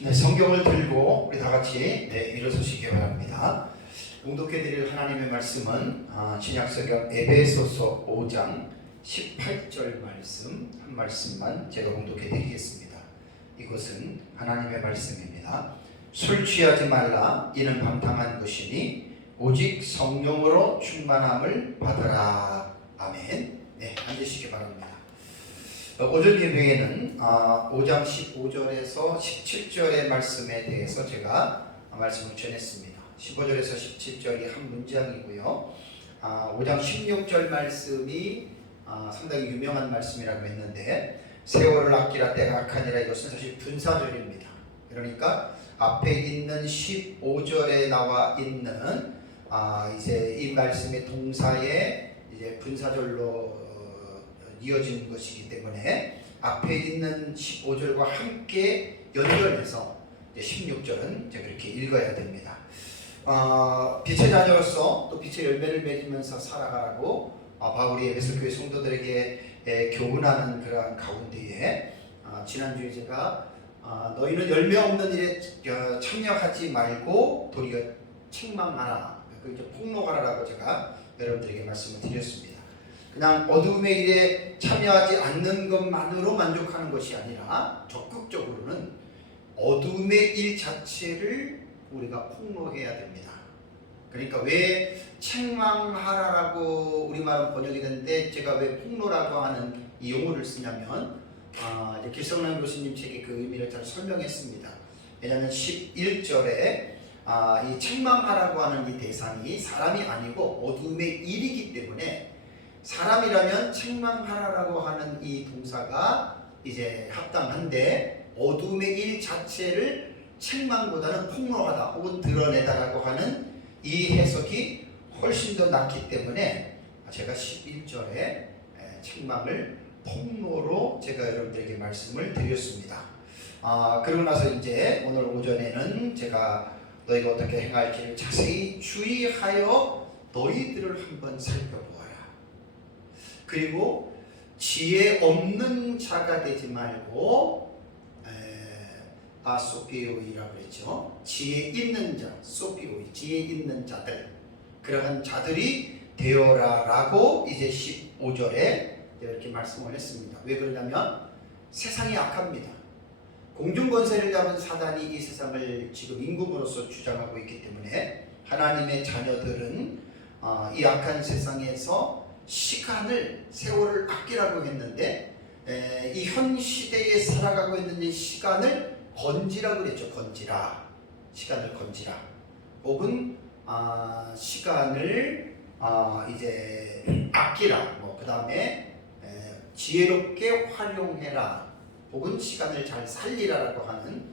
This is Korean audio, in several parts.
네, 성경을 들고 우리 다 같이 일어서시기 바랍니다. 봉독해드릴 하나님의 말씀은 신약성경 에베소서 5장 18절 말씀 한 말씀만 제가 봉독해드리겠습니다. 이것은 하나님의 말씀입니다. 술 취하지 말라. 이는 방탕한 것이니 오직 성령으로 충만함을 받아라. 아멘. 네, 앉으시기 바랍니다. 오전 예배에는 5장 15절에서 17절의 말씀에 대해서 제가 말씀을 전했습니다. 15절에서 17절이 한 문장이고요. 5장 16절 말씀이 상당히 유명한 말씀이라고 했는데, 세월을 아끼라 때가 악하니라, 이것은 사실 분사절입니다. 그러니까 앞에 있는 15절에 나와 있는 이제 이 말씀의 동사에 이제 분사절로 이어지는 것이기 때문에 앞에 있는 15절과 함께 연결해서 16절은 이제 그렇게 읽어야 됩니다. 빛의 자녀로서 또 빛의 열매를 맺으면서 살아가라고 바울이 에베소 교회 성도들에게 교훈하는 그러한 가운데에 지난주에 제가 너희는 열매 없는 일에 참여하지 말고 도리어 책망하라, 이제 폭로하라라고 제가 여러분들에게 말씀을 드렸습니다. 그냥 어두움의 일에 참여하지 않는 것만으로 만족하는 것이 아니라 적극적으로는 어두움의 일 자체를 우리가 폭로해야 됩니다. 그러니까 왜 책망하라라고 우리말은 번역이 됐는데 제가 왜 폭로라고 하는 이 용어를 쓰냐면 이제 길성남 교수님 책에 그 의미를 잘 설명했습니다. 왜냐하면 11절에 이 책망하라고 하는 이 대상이 사람이 아니고 어두움의 일이기 때문에 사람이라면 책망하라라고 하는 이 동사가 이제 합당한데, 어둠의 일 자체를 책망보다는 폭로하다 혹은 드러내다라고 하는 이 해석이 훨씬 더 낫기 때문에 제가 11절에 책망을 폭로로 제가 여러분들에게 말씀을 드렸습니다. 그러고 나서 이제 오늘 오전에는 제가 너희가 어떻게 행할지를 자세히 주의하여 너희들을 한번 살펴보아라. 그리고 지혜 없는 자가 되지 말고 소피오이라고 그랬죠. 지혜 있는 자, 소피오이, 지혜 있는 자들, 그러한 자들이 되어라라고 이제 15절에 이렇게 말씀을 했습니다. 왜 그러냐면 세상이 악합니다. 공중권세를 잡은 사단이 이 세상을 지금 임금으로서 주장하고 있기 때문에 하나님의 자녀들은 이 악한 세상에서 시간을, 세월을 아끼라고 했는데 이 현 시대에 살아가고 있는 이 시간을 건지라고 그랬죠. 건지라. 시간을 건지라. 혹은 시간을 이제 아끼라. 그 다음에 지혜롭게 활용해라. 혹은 시간을 잘 살리라라고 하는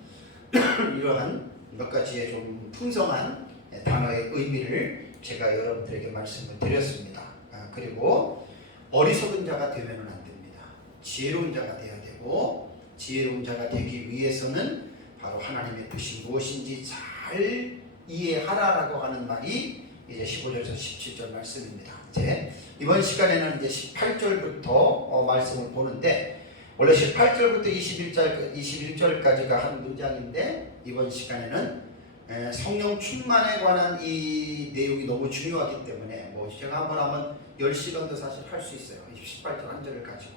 이러한 몇 가지의 좀 풍성한 단어의 의미를 제가 여러분들에게 말씀을 드렸습니다. 그리고 어리석은 자가 되면은 안 됩니다. 지혜로운 자가 되어야 되고, 지혜로운 자가 되기 위해서는 바로 하나님의 뜻이 무엇인지 잘 이해하라라고 하는 말이 이제 15절에서 17절 말씀입니다. 이제 이번 시간에는 이제 18절부터 말씀을 보는데, 원래 18절부터 21절까지가 한 문장인데 이번 시간에는 성령 충만에 관한 이 내용이 너무 중요하기 때문에 제가 한번 하면 10시간도 사실 할 수 있어요. 18절 한 절을 가지고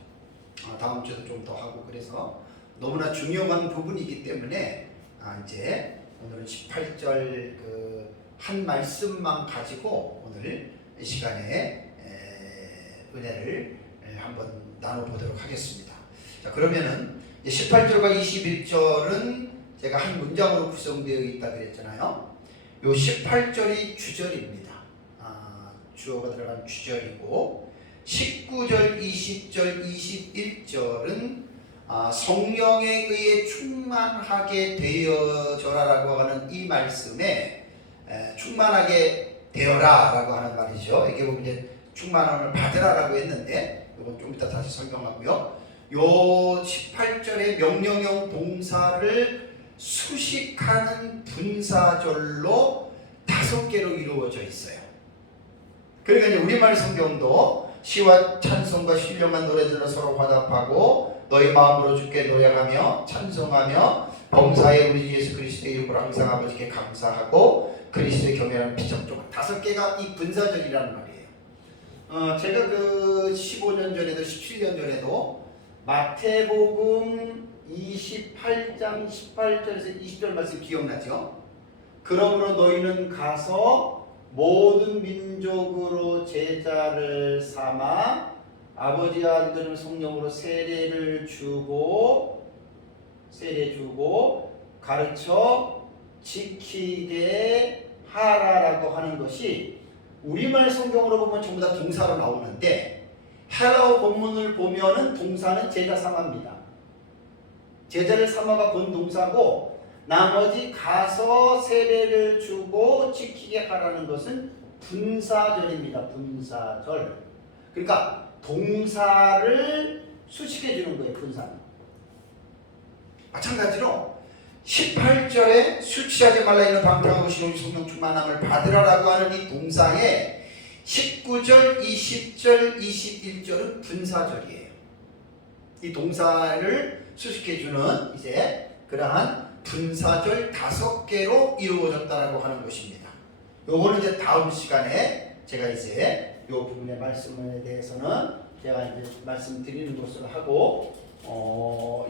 다음 주도 좀 더 하고, 그래서 너무나 중요한 부분이기 때문에 이제 오늘은 18절 그 한 말씀만 가지고 오늘 이 시간에 은혜를 한번 나눠보도록 하겠습니다. 자, 그러면은 18절과 21절은 제가 한 문장으로 구성되어 있다 그랬잖아요. 요 18절이 주절입니다. 주어가 들어간 주절이고, 19절, 20절, 21절은 성령에 의해 충만하게 되어져라라고 하는 이 말씀에 충만하게 되어라라고 하는 말이죠. 이게 보면 이제 충만함을 받으라라고 했는데, 이건 좀 이따 다시 설명하고요. 요 18절의 명령형 동사를 수식하는 분사절로 5개로 이루어져 있어요. 그러니까 이제 우리말 성경도 시와 찬송과 신령한 노래들로 서로 화답하고 너희 마음으로 주께 노래하며 찬송하며 범사에 우리 주 예수 그리스도의 이름으로 항상 아버지께 감사하고 그리스도의 경외하는 피정종 5개가 이 분사절이라는 말이에요. 제가 그 15년 전에도 17년 전에도 마태복음 28장 18절에서 20절 말씀 기억나죠? 그러므로 너희는 가서 모든 민족으로 제자를 삼아 아버지와 아들을 성령으로 세례 주고 가르쳐 지키게 하라라고 하는 것이 우리말 성경으로 보면 전부 다 동사로 나오는데 헬라어 본문을 보면은 동사는 제자 삼아입니다. 제자를 삼아가 본동사고 나머지 가서 세례를 주고 지키게 하라는 것은 분사절입니다. 분사절. 그러니까 동사를 수식해 주는 거예요. 분사는. 마찬가지로 18절에 술 취하지 말라 있는 방탕하고 신혼이 성령 충만함을 받으라라고 하는 이 동사에 19절, 20절, 21절은 분사절이에요. 이 동사를 수식해주는 이제 그러한 분사절 5개로 이루어졌다라고 하는 것입니다. 요거는 이제 다음 시간에 제가 이제 요 부분의 말씀에 대해서는 제가 이제 말씀드리는 것으로 하고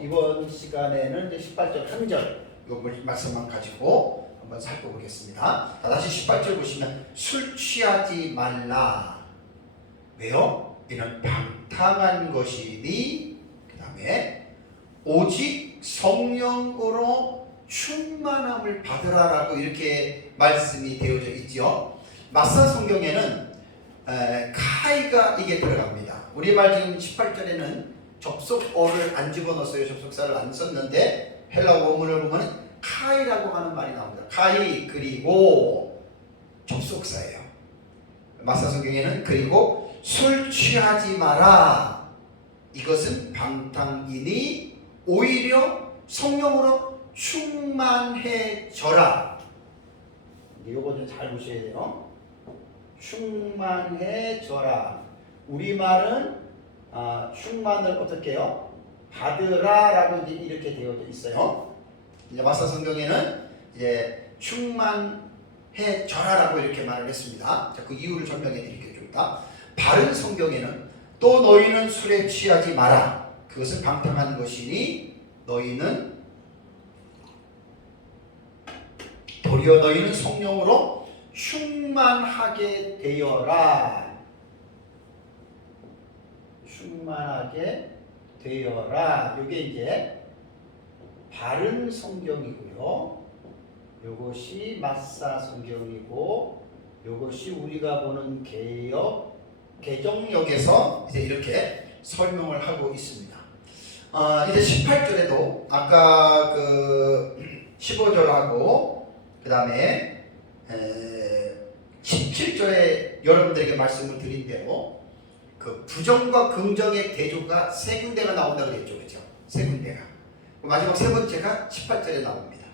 이번 시간에는 이제 18절 1절 요 말씀만 가지고 한번 살펴보겠습니다. 다시 18절 보시면 술 취하지 말라. 왜요? 이는 방탕한 것이니 그 다음에 오직 성령으로 충만함을 받으라라고 이렇게 말씀이 되어져 있죠. 마사 성경에는 카이가 이게 들어갑니다. 우리말 지금 18절에는 접속어를 안 집어넣었어요. 접속사를 안 썼는데 헬라 원문을 보면 카이라고 하는 말이 나옵니다. 카이 그리고 접속사예요. 마사 성경에는 그리고 술 취하지 마라. 이것은 방탕이니 오히려 성령으로 충만해져라. 이거 좀 잘 보셔야 돼요. 충만해져라. 우리말은 충만을 어떻게 해요? 받으라라고 이렇게 되어져 있어요. 이제 마사 성경에는 이제 충만해져라라고 이렇게 말을 했습니다. 자, 그 이유를 설명해 드릴게요. 좀 이따. 바른 성경에는 또 너희는 술에 취하지 마라. 그것은 방탕한 것이니 너희는 도리어 너희는 성령으로 충만하게 되어라. 충만하게 되어라. 이게 이제 바른 성경이고요. 이것이 마사 성경이고 이것이 우리가 보는 개정역에서 이제 이렇게 설명을 하고 있습니다. 이제 18절에도 아까 그 15절하고 그 다음에 17절에 여러분들에게 말씀을 드린 대로 그 부정과 긍정의 대조가 3군데가 나온다 그랬죠. 그렇죠? 3군데가. 마지막 3번째가 18절에 나옵니다.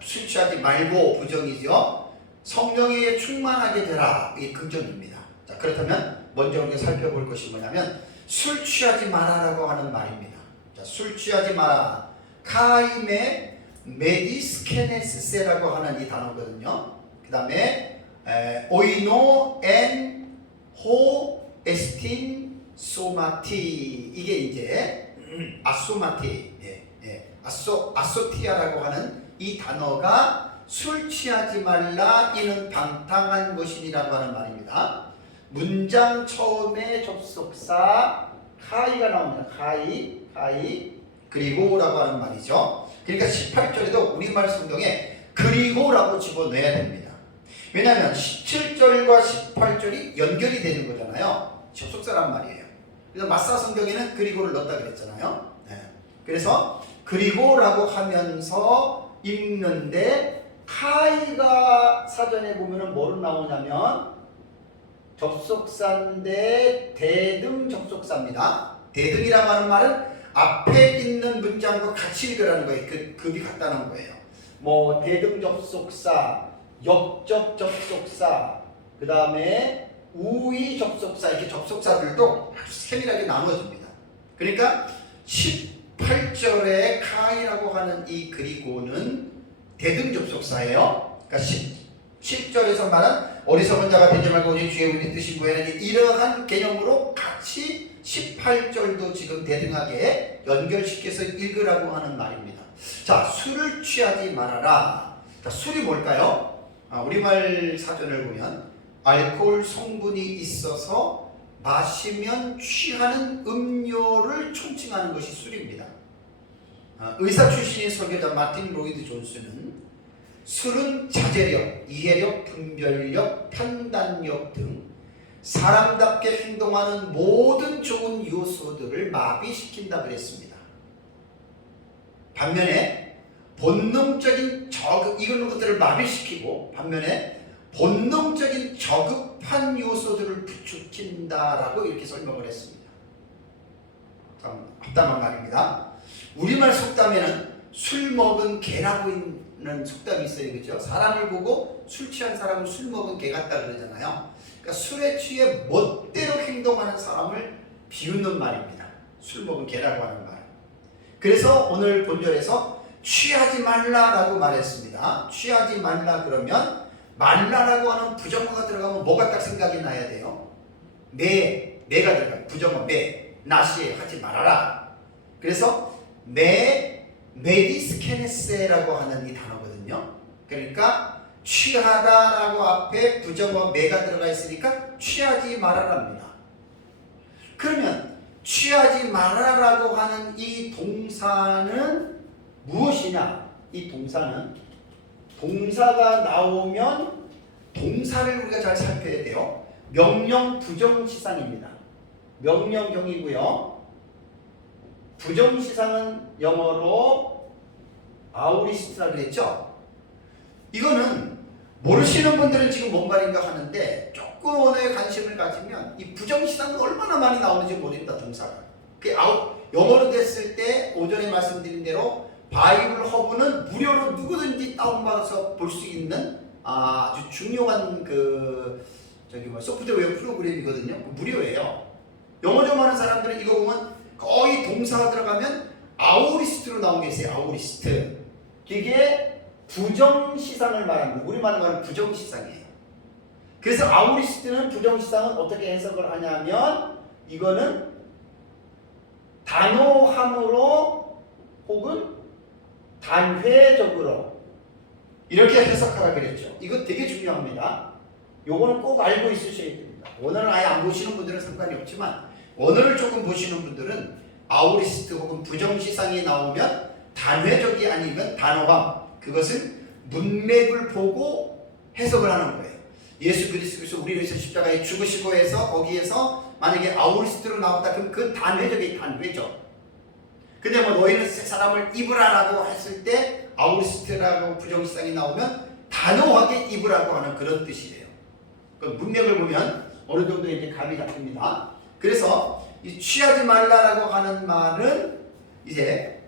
술 취하지 말고 부정이죠. 성령에 충만하게 되라. 이게 긍정입니다. 자, 그렇다면 먼저 우리가 살펴볼 것이 뭐냐면 술 취하지 마라라고 하는 말입니다. 자, 술 취하지 마라. 카임의 메디스케네스세라고 하는 이 단어거든요. 그 다음에 오이노 엔 호 에스틴 소마티. 이게 이제 아소마티, 아소티아라고 하는 이 단어가 술 취하지 말라 이는 방탕한 것이니라고 하는 말입니다. 문장 처음에 접속사 카이가 나옵니다. 카이 그리고라고 하는 말이죠. 그러니까 18절에도 우리말 성경에 그리고라고 집어넣어야 됩니다. 왜냐하면 17절과 18절이 연결이 되는 거잖아요. 접속사란 말이에요. 그래서 마사 성경에는 그리고를 넣었다 그랬잖아요. 그래서 그리고라고 하면서 읽는데 카이가 사전에 보면은 뭐로 나오냐면 접속사인데 대등 접속사입니다. 대등이라고 하는 말은 앞에 있는 문장과 같이 읽으라는 거예요. 그 급이 같다는 거예요. 뭐 대등 접속사, 역접 접속사, 그 다음에 우위 접속사 이렇게 접속사들도 아주 세밀하게 나눠집니다. 그러니까 18절에 카이라고 하는 이 그리고는 대등접속사예요. 그러니까 17절에서 말한 어리석은 자가 되지 말고 오직 주의 우리 뜻이 구하는 이러한 개념으로 같이 18절도 지금 대등하게 연결시켜서 읽으라고 하는 말입니다. 자, 술을 취하지 말아라. 자, 술이 뭘까요? 우리말 사전을 보면 알코올 성분이 있어서 마시면 취하는 음료를 총칭하는 것이 술입니다. 의사 출신인 설교자 마틴 로이드 존스는 술은 자제력, 이해력, 분별력, 판단력 등 사람답게 행동하는 모든 좋은 요소들을 마비시킨다 그랬습니다. 반면에 본능적인 이런 것들을 마비시키고 반면에 본능적인 저급한 요소들을 부추긴다라고 이렇게 설명을 했습니다. 참 합당한 말입니다. 우리말 속담에는 술 먹은 개라고 있는 속담이 있어요. 그죠? 사람을 보고 술 취한 사람은 술 먹은 개 같다 그러잖아요. 그러니까 술에 취해 멋대로 행동하는 사람을 비웃는 말입니다. 술 먹은 개라고 하는 말. 그래서 오늘 본절에서 취하지 말라라고 말했습니다. 취하지 말라 그러면 말라라고 하는 부정어가 들어가면 뭐가 딱 생각이 나야 돼요? 매가 들어가요. 부정어 나시 하지 말아라. 그래서 메디스케네세라고 하는 이 단어거든요. 그러니까 취하다라고 앞에 부정어 매가 들어가 있으니까 취하지 말아랍니다. 그러면 취하지 말아라고 하는 이 동사는 무엇이냐? 이 동사는 동사가 나오면 동사를 우리가 잘 살펴야 돼요. 명령 부정시상입니다. 명령형이고요. 부정시상은 영어로 아우리스트라 그랬죠. 이거는 모르시는 분들은 지금 뭔 말인가 하는데 조금 언어에 관심을 가지면 이 부정시상은 얼마나 많이 나오는지 모른다. 동사가. 영어로 됐을 때 오전에 말씀드린 대로 바이블 허브는 무료로 누구든지 다운받아서 볼 수 있는 아주 중요한 소프트웨어 프로그램이거든요. 무료예요. 영어 좀 하는 사람들은 이거 보면 거의 동사가 들어가면 아우리스트로 나온 게 있어요. 아우리스트. 이게 부정시상을 말합니다. 우리말로 말하는 부정시상이에요. 그래서 아우리스트는 부정시상은 어떻게 해석을 하냐면 이거는 단호함으로 혹은 단회적으로 이렇게 해석하라 그랬죠. 이거 되게 중요합니다. 요거는 꼭 알고 있으셔야 됩니다. 원어를 아예 안 보시는 분들은 상관이 없지만 원어를 조금 보시는 분들은 아우리스트 혹은 부정시상이 나오면 단회적이 아니면 단호함, 그것은 문맥을 보고 해석을 하는 거예요. 예수 그리스도께서 우리를 위해서 십자가에 죽으시고 해서 거기에서 만약에 아우리스트로 나왔다 그럼 그 단회적이 단회죠. 근데 뭐 너희는 새 사람을 입으라라고 했을 때 아우리스트라고 부정시상이 나오면 단호하게 입으라고 하는 그런 뜻이래요. 그 문맥을 보면 어느 정도 이제 감이 잡힙니다. 그래서 이 취하지 말라라고 하는 말은 이제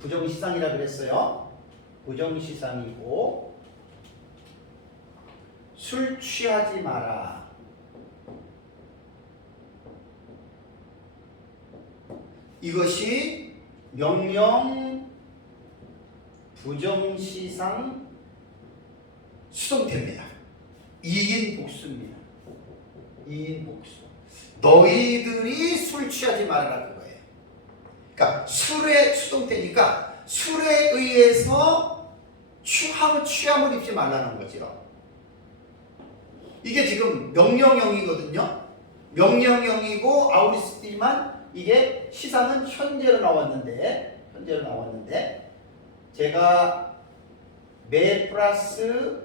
부정시상이라 그랬어요. 부정시상이고 술 취하지 마라. 이것이 명령 부정시상 수동태입니다. 2인 복수입니다. 2인 복수. 너희들이 술 취하지 말아라 그거예요. 그러니까 술의 수동태니까 술에 의해서 취함을 입지 말라는 거죠. 이게 지금 명령형이거든요. 명령형이고 아우리스티만 이게 시상은 현재로 나왔는데 제가 매 플러스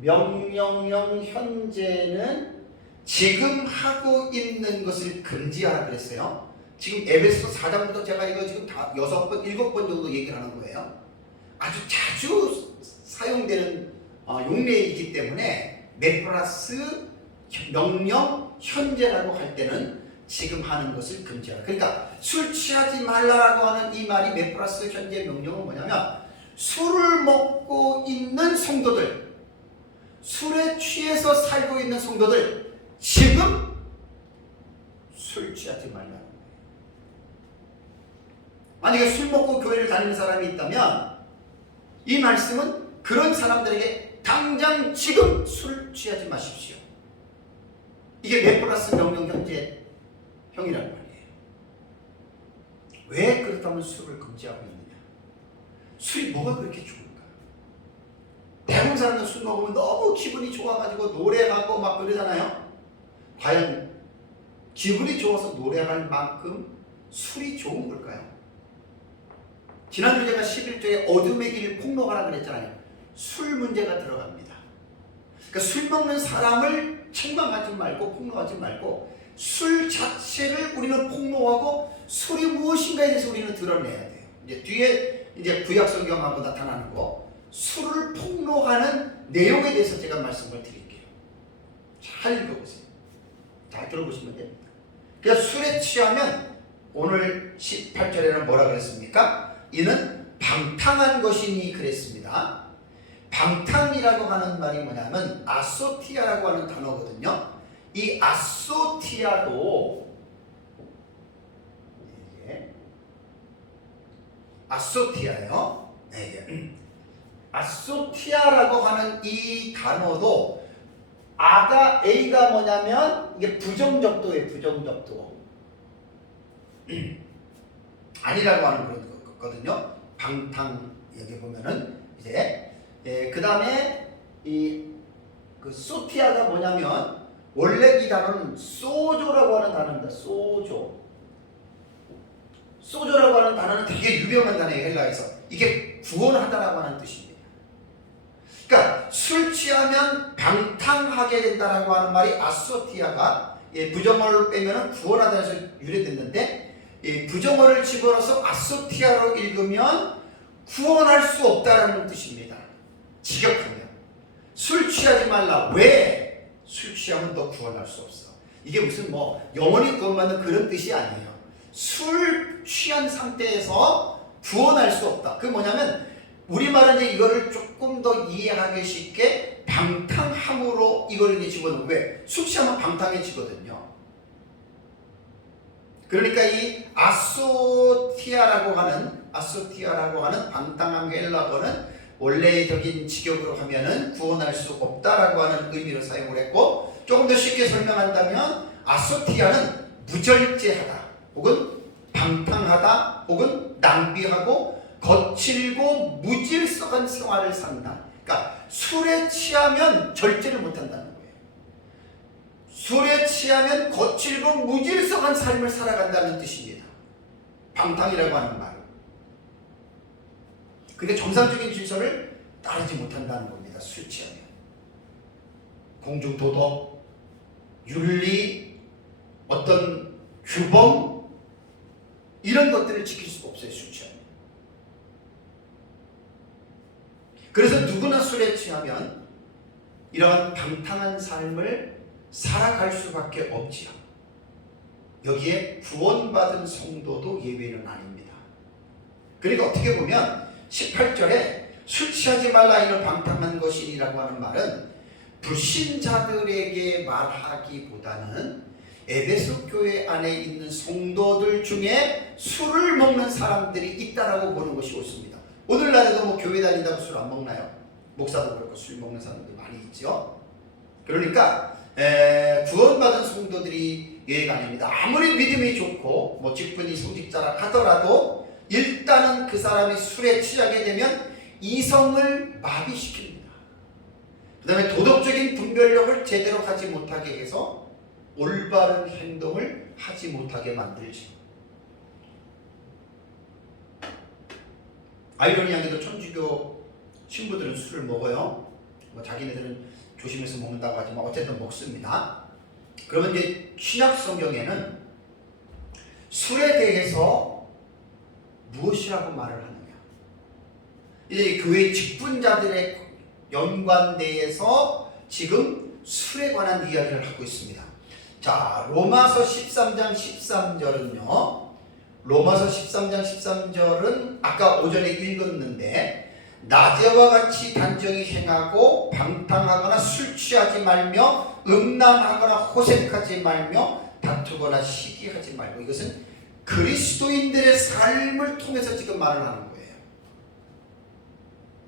명령형 현재는 지금 하고 있는 것을 금지하라 그랬어요. 지금 에베소 4장부터 제가 이거 지금 다 6번, 7번 정도 얘기를 하는 거예요. 아주 자주 사용되는 용례이기 때문에 매 플러스 명령 현재라고 할 때는 지금 하는 것을 금지하라. 그러니까 술 취하지 말라라고 하는 이 말이 매 플러스 현재 명령은 뭐냐면 술을 먹고 있는 성도들, 술에 취해서 살고 있는 성도들 지금 술 취하지 말라는 거예요. 만약에 술 먹고 교회를 다니는 사람이 있다면 이 말씀은 그런 사람들에게 당장 지금 술 취하지 마십시오. 이게 몇 플러스 명령 형이라는 말이에요. 왜 그렇다면 술을 금지하고 있느냐? 술이 뭐가 그렇게 좋은가? 대부분 사람들 술 먹으면 너무 기분이 좋아가지고 노래하고 막 그러잖아요. 과연 기분이 좋아서 노래할 만큼 술이 좋은 걸까요? 지난주 제가 11조에 어둠의 길 폭로하라 그랬잖아요. 술 문제가 들어갑니다. 그러니까 술 먹는 사람을 책망하지 말고 폭로하지 말고 술 자체를 우리는 폭로하고 술이 무엇인가에 대해서 우리는 드러내야 돼요. 이제 뒤에 이제 구약 성경하고 나타나는 거 술을 폭로하는 내용에 대해서 제가 말씀을 드릴게요. 잘 읽어보세요. 잘 들어보시면 됩니다. 그래서 술에 취하면 오늘 18절에는 뭐라 그랬습니까? 이는 방탕한 것이니 그랬습니다. 방탕이라고 하는 말이 뭐냐면 아소티아라고 하는 단어거든요. 이 아소티아도 아소티아요. 아소티아라고 하는 이 단어도 A가 뭐냐면 이게 부정적도예요. 부정적도. 아니라고 하는 그런 거거든요. 방탕 여기 보면은 이제 그 다음에 그 소티아가 뭐냐면 원래 이 단어는 소조라고 하는 단어입니다. 소조라고 하는 단어는 되게 유명한 단어예요. 헬라에서 이게 구원하다라고 하는 뜻입니다. 그러니까 술 취하면 방탕하게 된다라고 하는 말이 아소티아가 부정어를 빼면은 구원하다에서 유래됐는데 부정어를 집어넣어서 아소티아로 읽으면 구원할 수 없다라는 뜻입니다. 직역하면 술 취하지 말라. 왜? 술 취하면 너 구원할 수 없어. 이게 무슨 뭐 영원히 구원받는 그런 뜻이 아니에요. 술 취한 상태에서 구원할 수 없다. 그게 뭐냐면 우리말은 이제 이거를 조금 더 이해하기 쉽게 방탕함으로 이걸 이제 집어넣는. 왜? 술 취하면 방탕해지거든요. 그러니까 이 아소티아라고 하는 방탕한 헬라어는 원래적인 직역으로 하면은 구원할 수 없다라고 하는 의미로 사용을 했고, 조금 더 쉽게 설명한다면 아소티아는 무절제하다 혹은 방탕하다 혹은 낭비하고 거칠고 무질서한 생활을 산다. 그러니까 술에 취하면 절제를 못한다는 거예요. 술에 취하면 거칠고 무질서한 삶을 살아간다는 뜻입니다. 방탕이라고 하는 말. 근데 정상적인 질서를 따르지 못한다는 겁니다. 술 취하면. 공중도덕, 윤리, 어떤 규범 이런 것들을 지킬 수가 없어요. 술 취하면. 그래서 누구나 술에 취하면 이러한 방탕한 삶을 살아갈 수밖에 없지요. 여기에 구원받은 성도도 예외는 아닙니다. 그러니까 어떻게 보면 18절에 술 취하지 말라 이는 방탕한 것이라고 하는 말은 불신자들에게 말하기보다는 에베소 교회 안에 있는 성도들 중에 술을 먹는 사람들이 있다라고 보는 것이 옳습니다. 오늘날에도 뭐 교회 다닌다고 술 안 먹나요? 목사도 그렇고 술 먹는 사람들 많이 있죠. 그러니까 구원받은 성도들이 예외가 아닙니다. 아무리 믿음이 좋고 뭐 직분이 성직자라 하더라도 일단은 그 사람이 술에 취하게 되면 이성을 마비시킵니다. 그 다음에 도덕적인 분별력을 제대로 하지 못하게 해서 올바른 행동을 하지 못하게 만들죠. 아이러니하게도 천주교 신부들은 술을 먹어요. 뭐 자기네들은 조심해서 먹는다고 하지만 어쨌든 먹습니다. 그러면 이제 신약 성경에는 술에 대해서 무엇이라고 말을 하느냐? 이제 교회 직분자들의 연관대에서 지금 술에 관한 이야기를 하고 있습니다. 자, 로마서 13장 13절은요. 로마서 13장 13절은 아까 오전에 읽었는데 낮에와 같이 단정히 행하고 방탕하거나 술 취하지 말며 음란하거나 호색하지 말며 다투거나 시기하지 말고, 이것은 그리스도인들의 삶을 통해서 지금 말을 하는 거예요.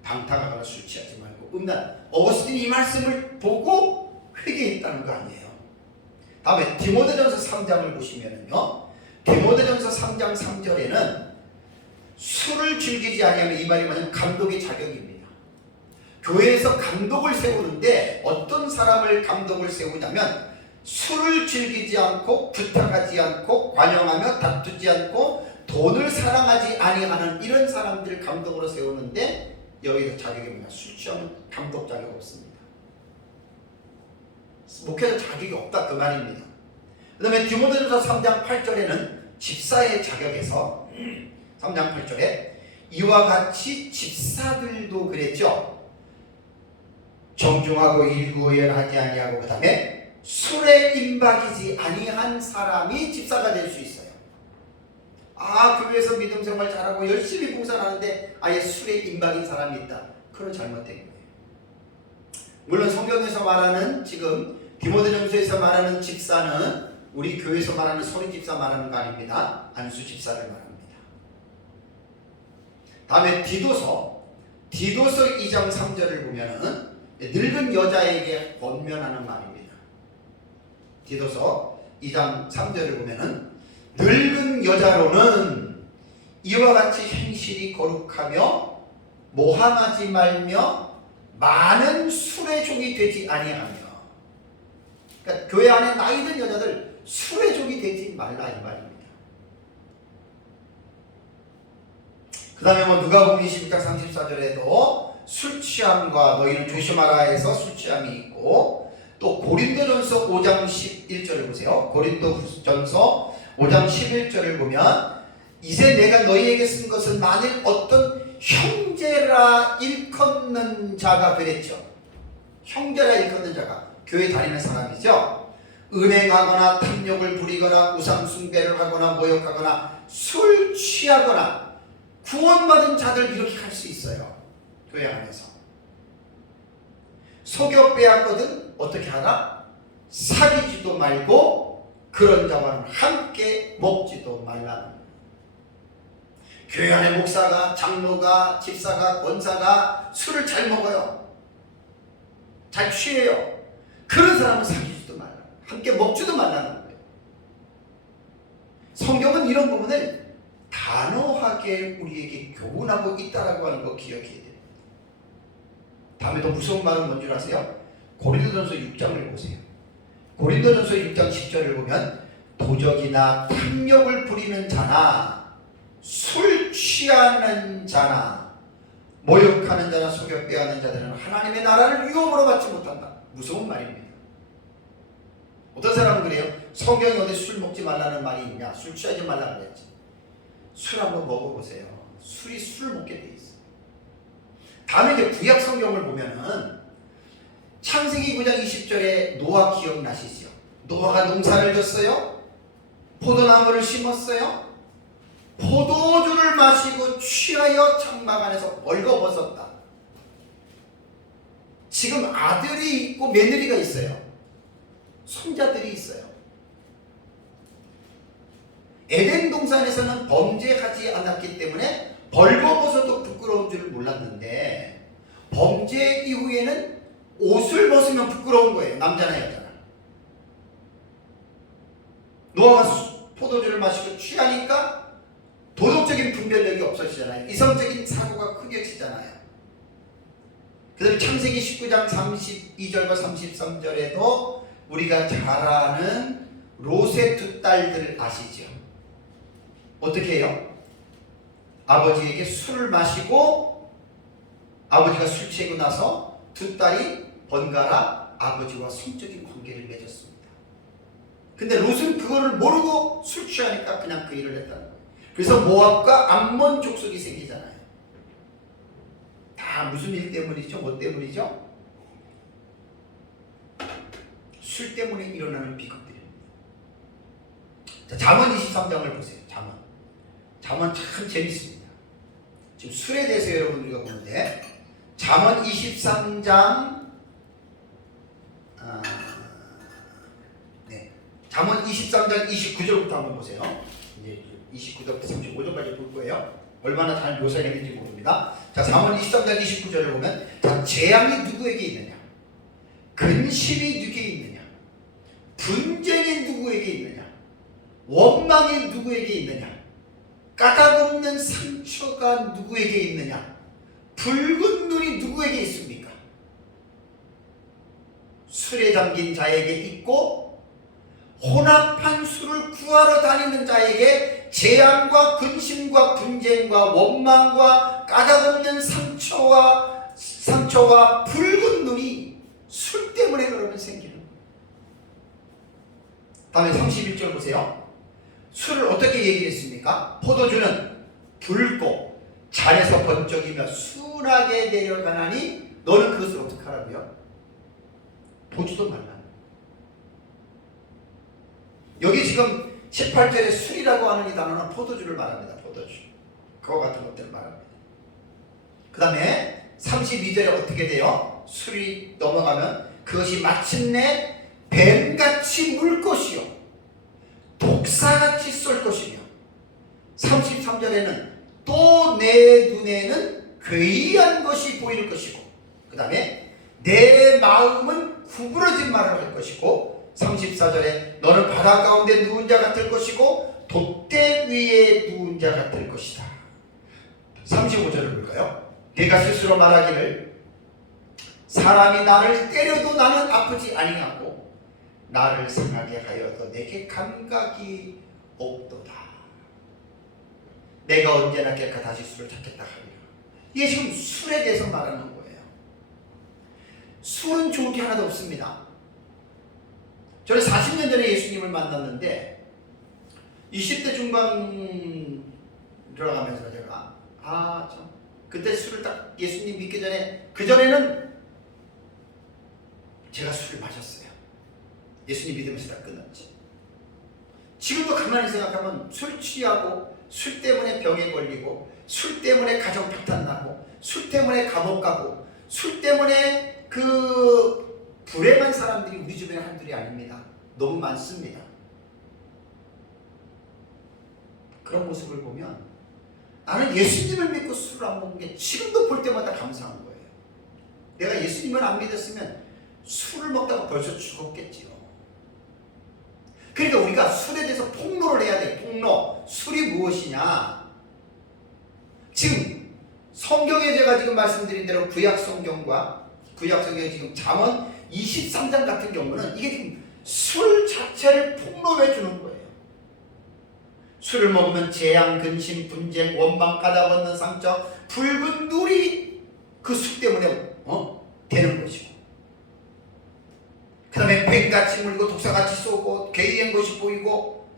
방탕하거나 술 취하지 말고 음란. 어거스틴이 이 말씀을 보고 회개했다는 거 아니에요. 다음에 디모데전서 3장을 보시면은요, 디모데전서 3장 3절에는 술을 즐기지 아니하면, 이 말이 뭐냐면 감독의 자격입니다. 교회에서 감독을 세우는데 어떤 사람을 감독을 세우냐면 술을 즐기지 않고 부탁하지 않고 관용하며 다투지 않고 돈을 사랑하지 아니하는 이런 사람들을 감독으로 세우는데, 여기서 자격이 뭐냐? 술 취하면 감독 자격 없습니다. 목회자 자격이 없다 그 말입니다. 그 다음에 디모데전서 3장 8절에는 집사의 자격에서 3장 8절에 이와 같이 집사들도 그랬죠. 정중하고 일구의연하지 아니하고, 그 다음에 술에 임박이지 아니한 사람이 집사가 될 수 있어요. 교회에서 믿음 생활 잘하고 열심히 봉사하는데 아예 술에 임박인 사람이 있다. 그건 잘못된 거예요. 물론 성경에서 말하는, 지금 디모데전서에서 말하는 집사는 우리 교회에서 말하는 소리 집사 말하는 거 아닙니다. 안수 집사를 말합니다. 다음에 디도서 2장 3절을 보면은 늙은 여자에게 권면하는 말입니다. 디도서 2장 3절을 보면은 늙은 여자로는 이와 같이 행실이 거룩하며 모함하지 말며 많은 술의 종이 되지 아니하며. 그러니까 교회 안에 나이 든 여자들 술의 종이 되지 말라 이 말입니다. 그 다음에 뭐 누가복음 22장 34절에도 술 취함과 너희는 조심하라 해서 술 취함이 있고, 또 고린도전서 5장 11절을 보세요. 고린도전서 5장 11절을 보면 이제 내가 너희에게 쓴 것은 만일 어떤 형제라 일컫는 자가 그랬죠. 형제라 일컫는 자가 교회 다니는 사람이죠. 은행하거나 탐욕을 부리거나 우상 숭배를 하거나 모욕하거나 술 취하거나, 구원받은 자들 이렇게 할 수 있어요. 교회 안에서 속여 빼앗거든 어떻게 하라? 사귀지도 말고 그런 자와는 함께 먹지도 말라는. 교회 안에 목사가, 장로가, 집사가, 권사가 술을 잘 먹어요. 잘 취해요. 그런 사람은 사귀지도 말라, 함께 먹지도 말라는 거예요. 성경은 이런 부분을 단호하게 우리에게 교훈하고 있다라고 하는 거 기억해야 됩니다. 다음에 더 무서운 말은 뭔지 아세요? 고린도전서 6장을 보세요. 고린도전서 6장 10절을 보면 도적이나 탐욕을 부리는 자나 술 취하는 자나 모욕하는 자나 속여 빼앗는 자들은 하나님의 나라를 유업으로 받지 못한다. 무서운 말입니다. 어떤 사람은 그래요. 성경에 어디 술 먹지 말라는 말이 있냐? 술 취하지 말라고 그랬지. 술 한번 먹어보세요. 술이 술을 먹게 돼 있어요. 다음에 이제 구약 성경을 보면은 창세기 9장 20절에 노아 기억나시죠? 노아가 농사를 졌어요. 포도나무를 심었어요. 포도주를 마시고 취하여 장막 안에서 벌거벗었다. 지금 아들이 있고 며느리가 있어요. 손자들이 있어요. 에덴 동산에서는 범죄하지 않았기 때문에 벌거벗어도 부끄러운 줄을 몰랐는데, 범죄 이후에는 옷을 벗으면 부끄러운 거예요. 남자나 여자나. 노아가 포도주를 마시고 취하니까 도덕적인 분별력이 없어지잖아요. 이성적인 사고가 크게지잖아요. 그 다음에 창세기 19장 32절과 33절에도 우리가 잘 아는 롯의 두 딸들 아시죠? 어떻게 해요? 아버지에게 술을 마시고 아버지가 술 취하고 나서 두 딸이 번갈아 아버지와 성적인 관계를 맺었습니다. 근데 롯은 그거를 모르고 술 취하니까 그냥 그 일을 했다는 거예요. 그래서 모압과 암몬 족속이 생기잖아요. 다 무슨 일 때문이죠? 뭐 때문이죠? 술 때문에 일어나는 비극들입니다. 자, 잠언 23장을 보세요. 잠언 참 재밌습니다. 지금 술에 대해서 여러분 우리가 보는데, 잠언 23장 잠언 23장 29절부터 한번 보세요. 이제 29절부터 35절까지 볼 거예요. 얼마나 잘 묘사했는지 모릅니다. 자, 잠언 23장 29절을 보면, 자, 재앙이 누구에게 있느냐, 근심이 누구에게 있느냐, 분쟁이 누구에게 있느냐, 원망이 누구에게 있느냐, 까닭없는 상처가 누구에게 있느냐, 붉은 눈이 누구에게 있습니까? 술에 잠긴 자에게 있고 혼합한 술을 구하러 다니는 자에게 재앙과 근심과 분쟁과 원망과 까닭없는 상처와 붉은 눈이 술 때문에 그러면 생기는 거예요. 다음에 31절 보세요. 술을 어떻게 얘기했습니까? 포도주는 붉고 잔에서 번쩍이며 순하게 내려가나니 너는 그것을 어떻게 하라고요? 보지도 말라. 여기 지금 18절에 술이라고 하는 이 단어는 포도주를 말합니다. 포도주. 그와 같은 것들을 말합니다. 그 다음에 32절에 어떻게 돼요? 술이 넘어가면 그것이 마침내 뱀같이 물 것이요 독사같이 쏠 것이며, 33절에는 또 내 눈에는 괴이한 것이 보일 것이고, 그 다음에 내 마음은 구부러진 말을 할 것이고, 34절에 너는 바다 가운데 누운 자 같을 것이고 돛대 위에 누운 자 같을 것이다. 35절을 볼까요? 네가 스스로 말하기를 사람이 나를 때려도 나는 아프지 아니하고 나를 상하게 하여도 내게 감각이 없도다. 내가 언제나 깨끗 다시 술을 찾겠다 하리라. 이게 지금 술에 대해서 말하는 거예요. 술은 좋은 게 하나도 없습니다. 저는 40년 전에 예수님을 만났는데 20대 중반 들어가면서 제가 그때 술을 딱 예수님 믿기 전에, 그전에는 제가 술을 마셨어요. 예수님 믿으면서 다 끝났지. 지금도 가만히 생각하면 술 취하고 술 때문에 병에 걸리고 술 때문에 가정 파탄나고 술 때문에 감옥 가고 술 때문에 그 불행한 사람들이 우리 주변에 한둘이 아닙니다. 너무 많습니다. 그런 모습을 보면 나는 예수님을 믿고 술을 안 먹는 게 지금도 볼 때마다 감사한 거예요. 내가 예수님을 안 믿었으면 술을 먹다가 벌써 죽었겠지요. 그러니까 우리가 술에 대해서 폭로를 해야 돼. 폭로. 술이 무엇이냐. 지금 성경에 제가 지금 말씀드린 대로 구약 성경에 지금 잠언 23장 같은 경우는 이게 지금 술 자체를 폭로해 주는 거예요. 술을 먹으면 재앙, 근심, 분쟁, 원망, 까닭없는 상처, 붉은 눈이 그 술 때문에 되는 것이고, 그 다음에 뱀같이 물고 독사같이 쏘고 괴이한 것이 보이고,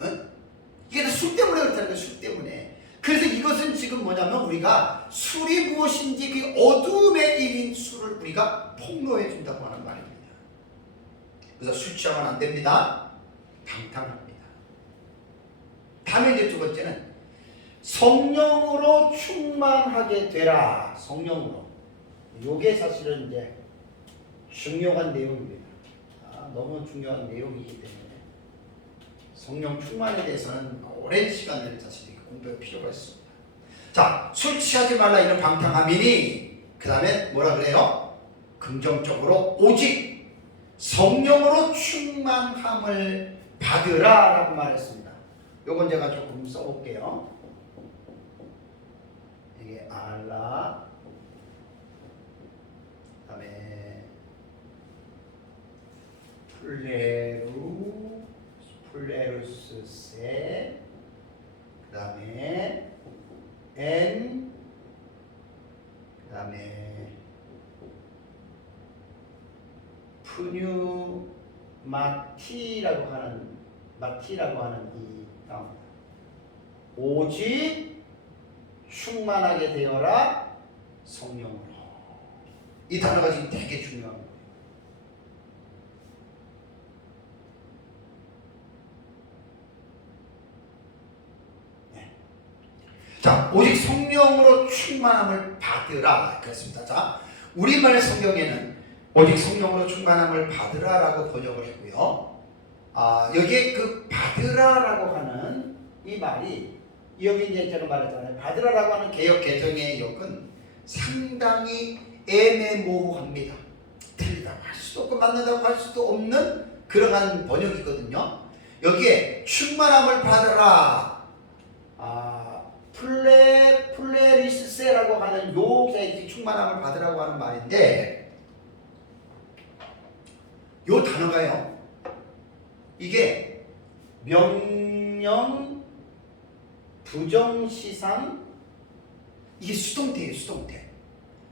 이게 다 술 때문에 그렇다는 거예요. 술 때문에. 그래서 이것은 지금 뭐냐면 우리가 술이 무엇인지 그 어둠의 일인 술을 우리가 폭로해 준다고 하는 말입니다. 그래서 술 취하면 안 됩니다. 방탕합니다. 다음에 이제 두 번째는 성령으로 충만하게 되라. 성령으로. 이게 사실은 이제 중요한 내용입니다. 너무 중요한 내용이기 때문에 성령 충만에 대해서는 오랜 시간을 사실 공부할 필요가 있습니다. 자, 술 취하지 말라 이런 방탕함이니, 그 다음에 뭐라 그래요? 긍정적으로 오직 성령으로 충만함을 받으라 라고 말했습니다. 요건 제가 조금 써볼게요. 이게 알라, 그 다음에 플레루스세, 그 다음에 엔, 그 다음에 마티라고 하는 이 나옵니다. 오직 충만하게 되어라 성령으로. 이 단어가 지금 되게 중요한 거예요. 자, 오직 성령으로 충만함을 받으라 그랬습니다. 자, 우리말 성경에는 오직 성령으로 충만함을 받으라라고 번역을 했고요. 여기에 그 받으라라고 하는 이 말이 여기 이제 제가 말했잖아요. 받으라라고 하는 개역 개정의 역은 상당히 애매모호합니다. 틀리다고 할 수도 없고 맞는다고 할 수도 없는 그러한 번역이거든요. 여기에 충만함을 받으라. 플레리스세라고 하는 요 충만함을 받으라고 하는 말인데, 요 단어가요. 이게 명령 부정시상, 이게 수동태예요. 수동태.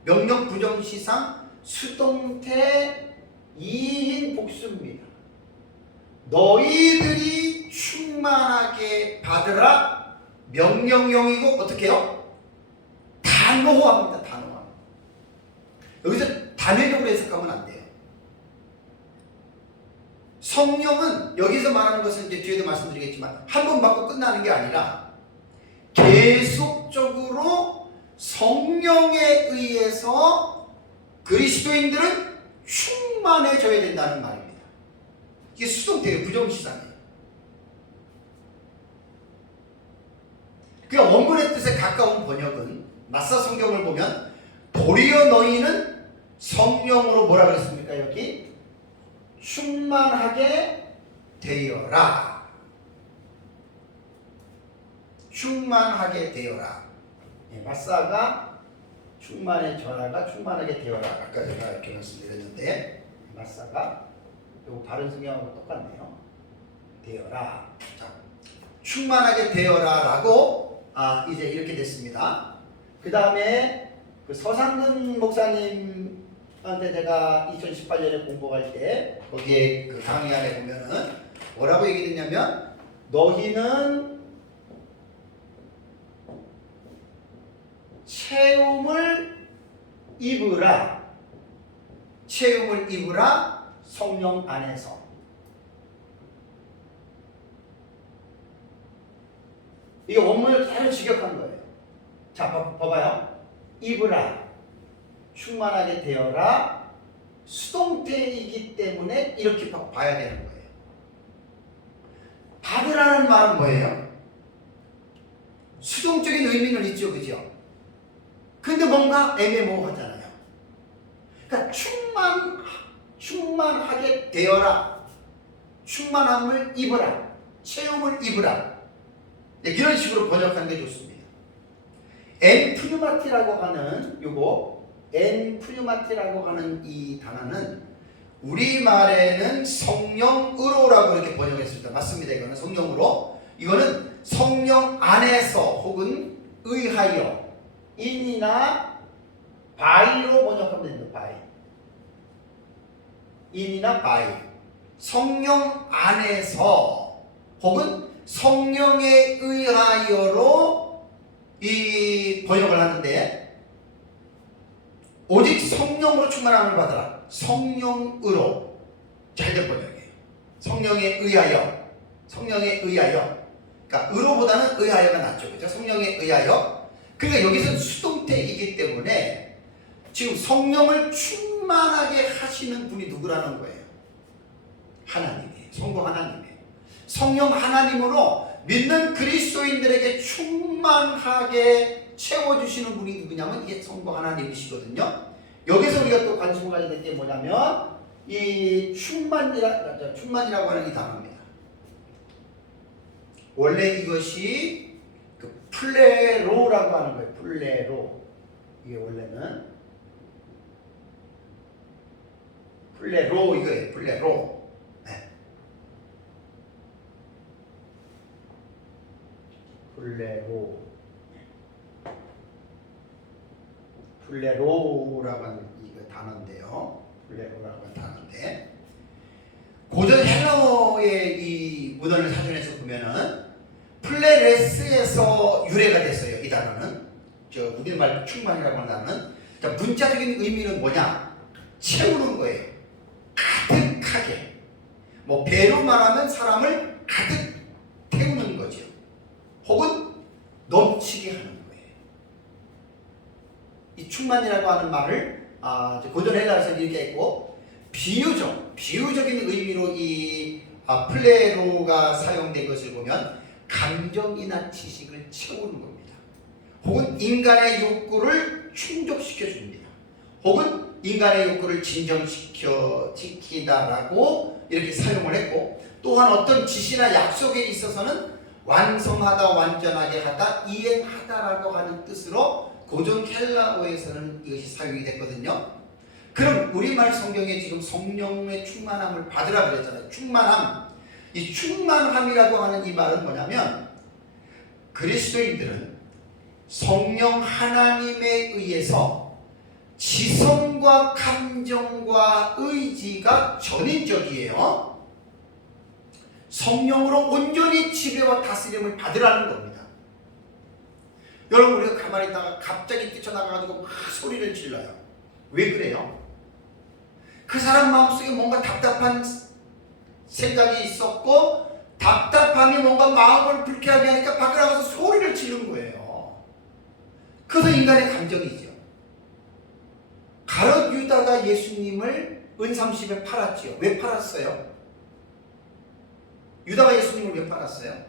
명령 부정시상 수동태 2인 복수입니다. 너희들이 충만하게 받으라. 명령형이고 어떻게 해요? 단호합니다. 단호함. 여기서 단회적으로 해석하면 안 돼요. 성령은 여기서 말하는 것은 이제 뒤에도 말씀드리겠지만 한 번 받고 끝나는 게 아니라 계속적으로 성령에 의해서 그리스도인들은 충만해져야 된다는 말입니다. 이게 수동태예요. 부정시상이에요. 그 원문의 뜻에 가까운 번역은 마사 성경을 보면 도리어 너희는 성령으로 뭐라 그랬습니까? 여기 충만하게 되어라. 충만하게 되어라. 마사가 충만해져라가 충만하게 되어라. 아까 제가 이렇게 말씀드렸는데 마사가 요 다른 성경하고 똑같네요. 되어라. 자, 충만하게 되어라라고 이제 이렇게 됐습니다. 그 다음에 그 서상근 목사님한테 제가 2018년에 공부할 때 거기에 그 강의 안에 보면은 뭐라고 얘기했냐면 너희는 체험을 입으라. 체험을 입으라. 성령 안에서. 이게 원문을 그대로 직역한 거예요. 자, 봐봐요. 입으라. 충만하게 되어라. 수동태이기 때문에 이렇게 봐야 되는 거예요. 받으라는 말은 뭐예요? 수동적인 의미는 있죠. 그죠? 근데 뭔가 애매모호하잖아요. 그러니까 충만하게 되어라. 충만함을 입으라. 체험을 입으라. 이런 식으로 번역하는 게 좋습니다. 엔프뉴마티라고 하는 엔프뉴마티라고 하는 이 단어는 우리말에는 성령으로라고 이렇게 번역했습니다. 맞습니다. 이거는 성령으로. 이거는 성령 안에서 혹은 의하여 인이나 바이로 번역하면 됩니다. 바이. 인이나 바이. 성령 안에서 혹은 성령에 의하여로 이 번역을 하는데 오직 성령으로 충만함을 받아라. 성령으로. 잘된 번역이에요. 성령에 의하여. 성령에 의하여. 그러니까 의로보다는 의하여가 낫죠. 그죠? 성령에 의하여. 그러니까 여기서는 수동태이기 때문에 지금 성령을 충만하게 하시는 분이 누구라는 거예요? 하나님이에요. 성부 하나님이에요. 성령 하나님으로 믿는 그리스도인들에게 충만하게 채워주시는 분이 누구냐면 이게 성부 하나님이시거든요. 여기서 우리가 또 관심을 가져야 될 게 뭐냐면 이 충만이라고 하는 이 단어입니다. 원래 이것이 그 플레로라고 하는 거예요. 플레로. 이게 원래는 플레로 이거예요. 플레로. 플레로라고 하는 이거 단어인데요. 플레로라고 하는 단어인데 고전 헬라어의 이 문헌을 사전에서 보면은 플레레스에서 유래가 됐어요. 이 단어는 우리말 충만이라고 하는 단어는 자, 문자적인 의미는 뭐냐? 채우는 거예요. 가득하게. 뭐 배로 말하면 사람을 가득 태우는 거죠. 혹은 넘치게 하는 거예요. 이 충만이라고 하는 말을 고전 헬라어에서 이렇게 했고 비유적인 의미로 이 플레로가 사용된 것을 보면 감정이나 지식을 채우는 겁니다. 혹은 인간의 욕구를 충족시켜 줍니다. 혹은 인간의 욕구를 진정시켜 지키다라고 이렇게 사용을 했고, 또한 어떤 지시나 약속에 있어서는 완성하다, 완전하게 하다, 이행하다라고 하는 뜻으로 고전 헬라어에서는 이것이 사용이 됐거든요. 그럼 우리말 성경에 지금 성령의 충만함을 받으라 그랬잖아요. 충만함. 이 충만함이라고 하는 이 말은 뭐냐면, 그리스도인들은 성령 하나님에 의해서 지성과 감정과 의지가 전인적이에요. 성령으로 온전히 지배와 다스림을 받으라는 겁니다. 여러분, 우리가 가만히 있다가 갑자기 뛰쳐나가가지고 막 소리를 질러요. 왜 그래요? 그 사람 마음속에 뭔가 답답한 생각이 있었고, 답답함이 뭔가 마음을 불쾌하게 하니까 밖에 나가서 소리를 지르는 거예요. 그것은 인간의 감정이죠. 가룟 유다가 예수님을 은30에 팔았지요. 왜 팔았어요? 유다가 예수님을 왜 팔았어요?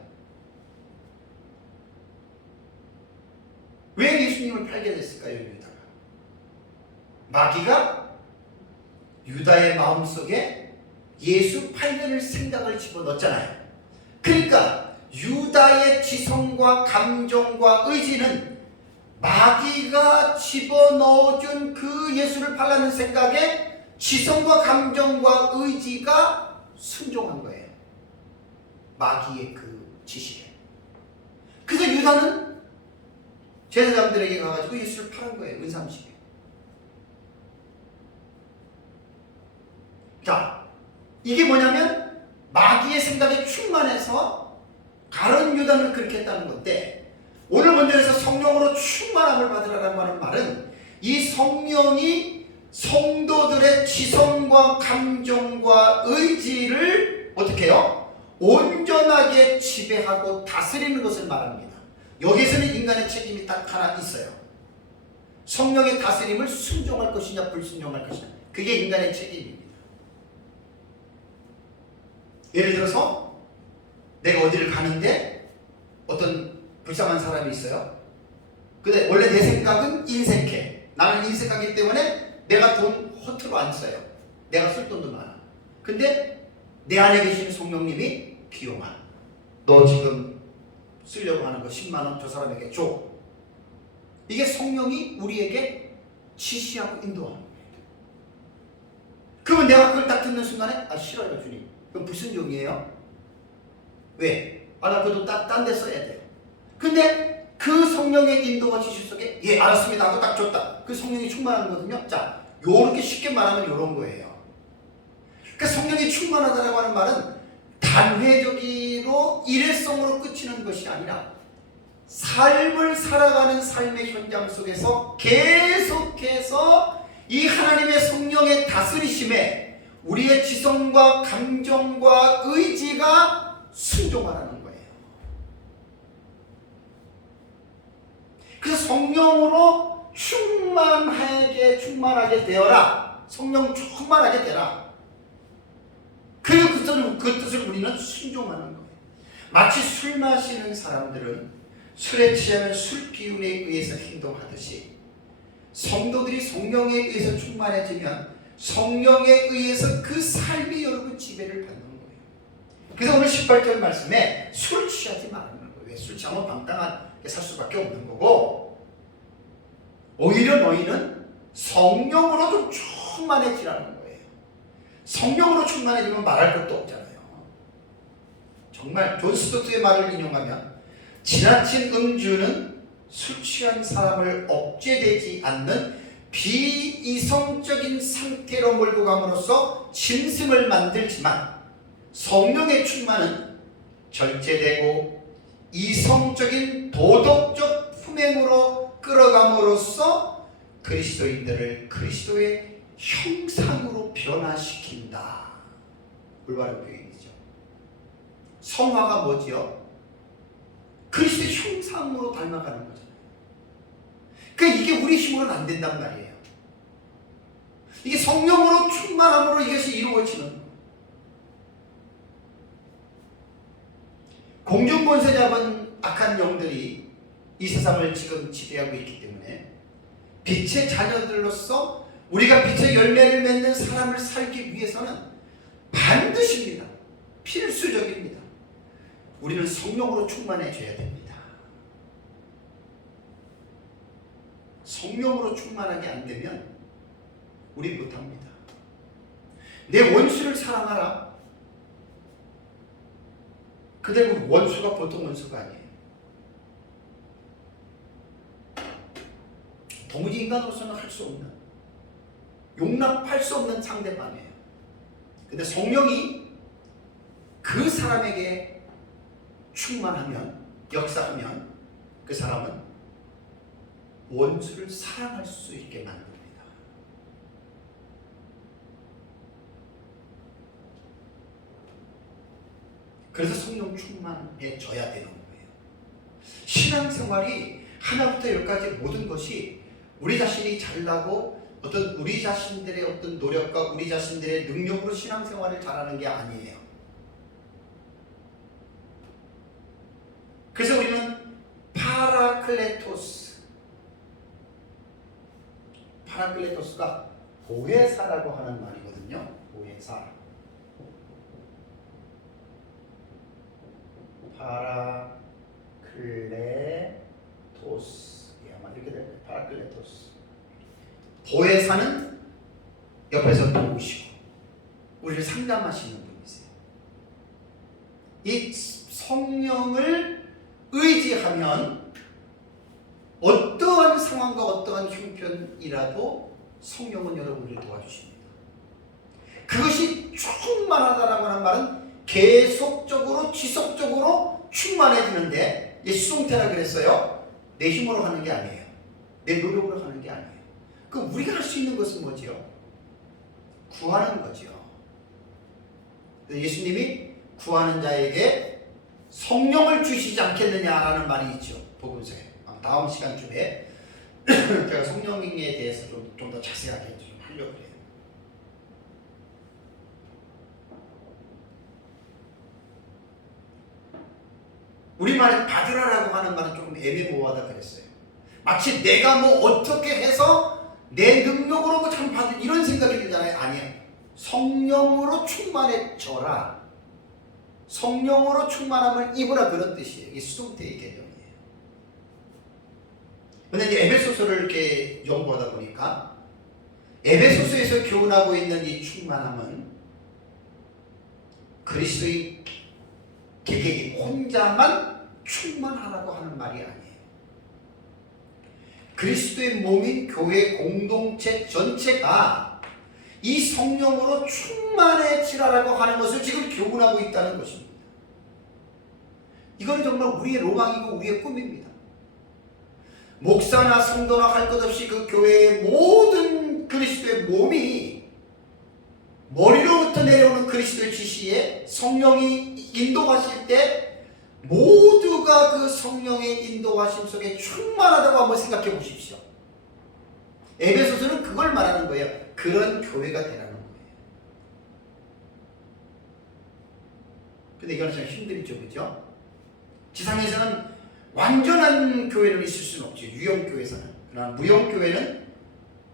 왜 예수님을 팔게 됐을까요, 유다가? 마귀가 유다의 마음속에 예수 팔려는 생각을 집어넣었잖아요. 그러니까 유다의 지성과 감정과 의지는 마귀가 집어넣어준 그 예수를 팔라는 생각에 지성과 감정과 의지가 순종한 거예요. 마귀의 그 지시에. 그래서 유다는 제사장들에게 가가지고 예수를 팔은 거예요. 은30에. 자, 이게 뭐냐면 마귀의 생각에 충만해서 가룟 유다는 그렇게 했다는 건데, 오늘 본절에서 성령으로 충만함을 받으라고 하는 말은 이 성령이 성도들의 지성과 감정과 의지를 어떻게 해요? 온전하게 지배하고 다스리는 것을 말합니다. 여기에서는 인간의 책임이 딱 하나 있어요. 성령의 다스림을 순종할 것이냐 불순종할 것이냐, 그게 인간의 책임입니다. 예를 들어서 내가 어디를 가는데 어떤 불쌍한 사람이 있어요. 근데 원래 내 생각은 인색해. 나는 인색하기 때문에 내가 돈 허투루 안 써요. 내가 쓸 돈도 많아. 근데 내 안에 계시는 성령님이 기용아, 너 지금 쓰려고 하는 거 10만 원 저 사람에게 줘. 이게 성령이 우리에게 지시하고 인도하는 거예요. 그러면 내가 그걸 딱 듣는 순간에 아, 싫어요 주님. 그럼 불순종이에요. 왜? 아, 나 그것도 딴 데 써야 돼요. 근데 그 성령의 인도와 지시 속에 예 알았습니다 하고 딱 줬다. 그 성령이 충만한 거거든요. 자, 요렇게 쉽게 말하면 요런 거예요. 그러니까 성령이 충만하다고 하는 말은 단회적으로 일회성으로 끝이는 것이 아니라 삶을 살아가는 삶의 현장 속에서 계속해서 이 하나님의 성령의 다스리심에 우리의 지성과 감정과 의지가 순종하라는 거예요. 그래서 성령으로 충만하게 되어라. 성령 충만하게 되라. 그리고 그 뜻을 우리는 순종하는 거예요. 마치 술 마시는 사람들은 술에 취하면 술 기운에 의해서 행동하듯이 성도들이 성령에 의해서 충만해지면 성령에 의해서 그 삶이 여러분 지배를 받는 거예요. 그래서 오늘 18절 말씀에 술 취하지 말라는 거예요. 왜? 술 취하면 방탕하게 살 수밖에 없는 거고, 오히려 너희는 성령으로 좀 충만해지라는 거예요. 성령으로 충만해지면 말할 것도 없잖아요. 정말 존 스토트의 말을 인용하면 지나친 음주는 술 취한 사람을 억제되지 않는 비이성적인 상태로 몰고 감으로써 짐승을 만들지만, 성령의 충만은 절제되고 이성적인 도덕적 품행으로 끌어감으로써 그리스도인들을 그리스도의 형상으로 변화시킨다. 올바른 표현이죠. 성화가 뭐지요? 그리스도의 형상으로 닮아가는 거잖아요. 그러니까 이게 우리 힘으로는 안 된단 말이에요. 이게 성령으로 충만함으로 이것이 이루어지는 거예요. 공중 권세 잡은 악한 영들이 이 세상을 지금 지배하고 있기 때문에 빛의 자녀들로서 우리가 빛의 열매를 맺는 사람을 살기 위해서는 반드시입니다. 필수적입니다. 우리는 성령으로 충만해져야 됩니다. 성령으로 충만하게 안 되면 우리 못합니다. 내 원수를 사랑하라. 그대로 원수가 보통 원수가 아니에요. 도무지 인간으로서는 할 수 없는, 용납할 수 없는 상대방이에요. 근데 성령이 그 사람에게 충만하면, 역사하면 그 사람은 원수를 사랑할 수 있게 만듭니다. 그래서 성령 충만해져야 되는 거예요. 신앙생활이 하나부터 열까지 모든 것이 우리 자신이 잘나고 어떤 우리 자신들의 어떤 노력과 우리 자신들의 능력으로 신앙생활을 잘하는 게 아니에요. 그래서 우리는 파라클레토스가 보혜사라고 하는 말이거든요. 보혜사. 파라클레토스. 아마 이렇게 됩니다. 파라클레토스. 보혜사는 옆에서 도우시고 우리를 상담하시는 분이세요. 이 성령을 의지하면 어떠한 상황과 어떠한 형편이라도 성령은 여러분을 도와주십니다. 그것이 충만하다라고 하는 말은 계속적으로 지속적으로 충만해지는데, 수동태라 그랬어요. 내 힘으로 하는 게 아니에요. 내 노력으로 하는 게 아니에요. 그 우리가 할 수 있는 것은 뭐지요? 구하는 거죠. 예수님이 구하는 자에게 성령을 주시지 않겠느냐라는 말이 있죠. 복음서에. 다음 시간쯤에 제가 성령에 대해서 좀 더 자세하게 좀 하려고 해요. 우리말에 받으라라고 하는 말은 조금 애매모호하다 그랬어요. 마치 내가 뭐 어떻게 해서 내 능력으로 뭐 참 받을 이런 생각이 들잖아요. 아니에요. 성령으로 충만해져라. 성령으로 충만함을 입으라, 그런 뜻이에요. 이게 수동태의 개념이에요. 근데 이제 에베소서를 이렇게 연구하다 보니까 에베소서에서 교훈하고 있는 이 충만함은 그리스도의 개개인 혼자만 충만하라고 하는 말이 아니에요. 그리스도의 몸인 교회 공동체 전체가 이 성령으로 충만해지라라고 하는 것을 지금 교훈하고 있다는 것입니다. 이건 정말 우리의 로망이고 우리의 꿈입니다. 목사나 성도나 할 것 없이 그 교회의 모든 그리스도의 몸이 머리로부터 내려오는 그리스도의 지시에 성령이 인도하실 때 모두가 그 성령의 인도하심 속에 충만하다고 한번 생각해 보십시오. 에베소서는 그걸 말하는 거예요. 그런 교회가 되라는 거예요. 근데 이거는 참 힘들죠, 그죠? 지상에서는 완전한 교회는 있을 수는 없죠. 유형교회에서는. 그러나 무형교회는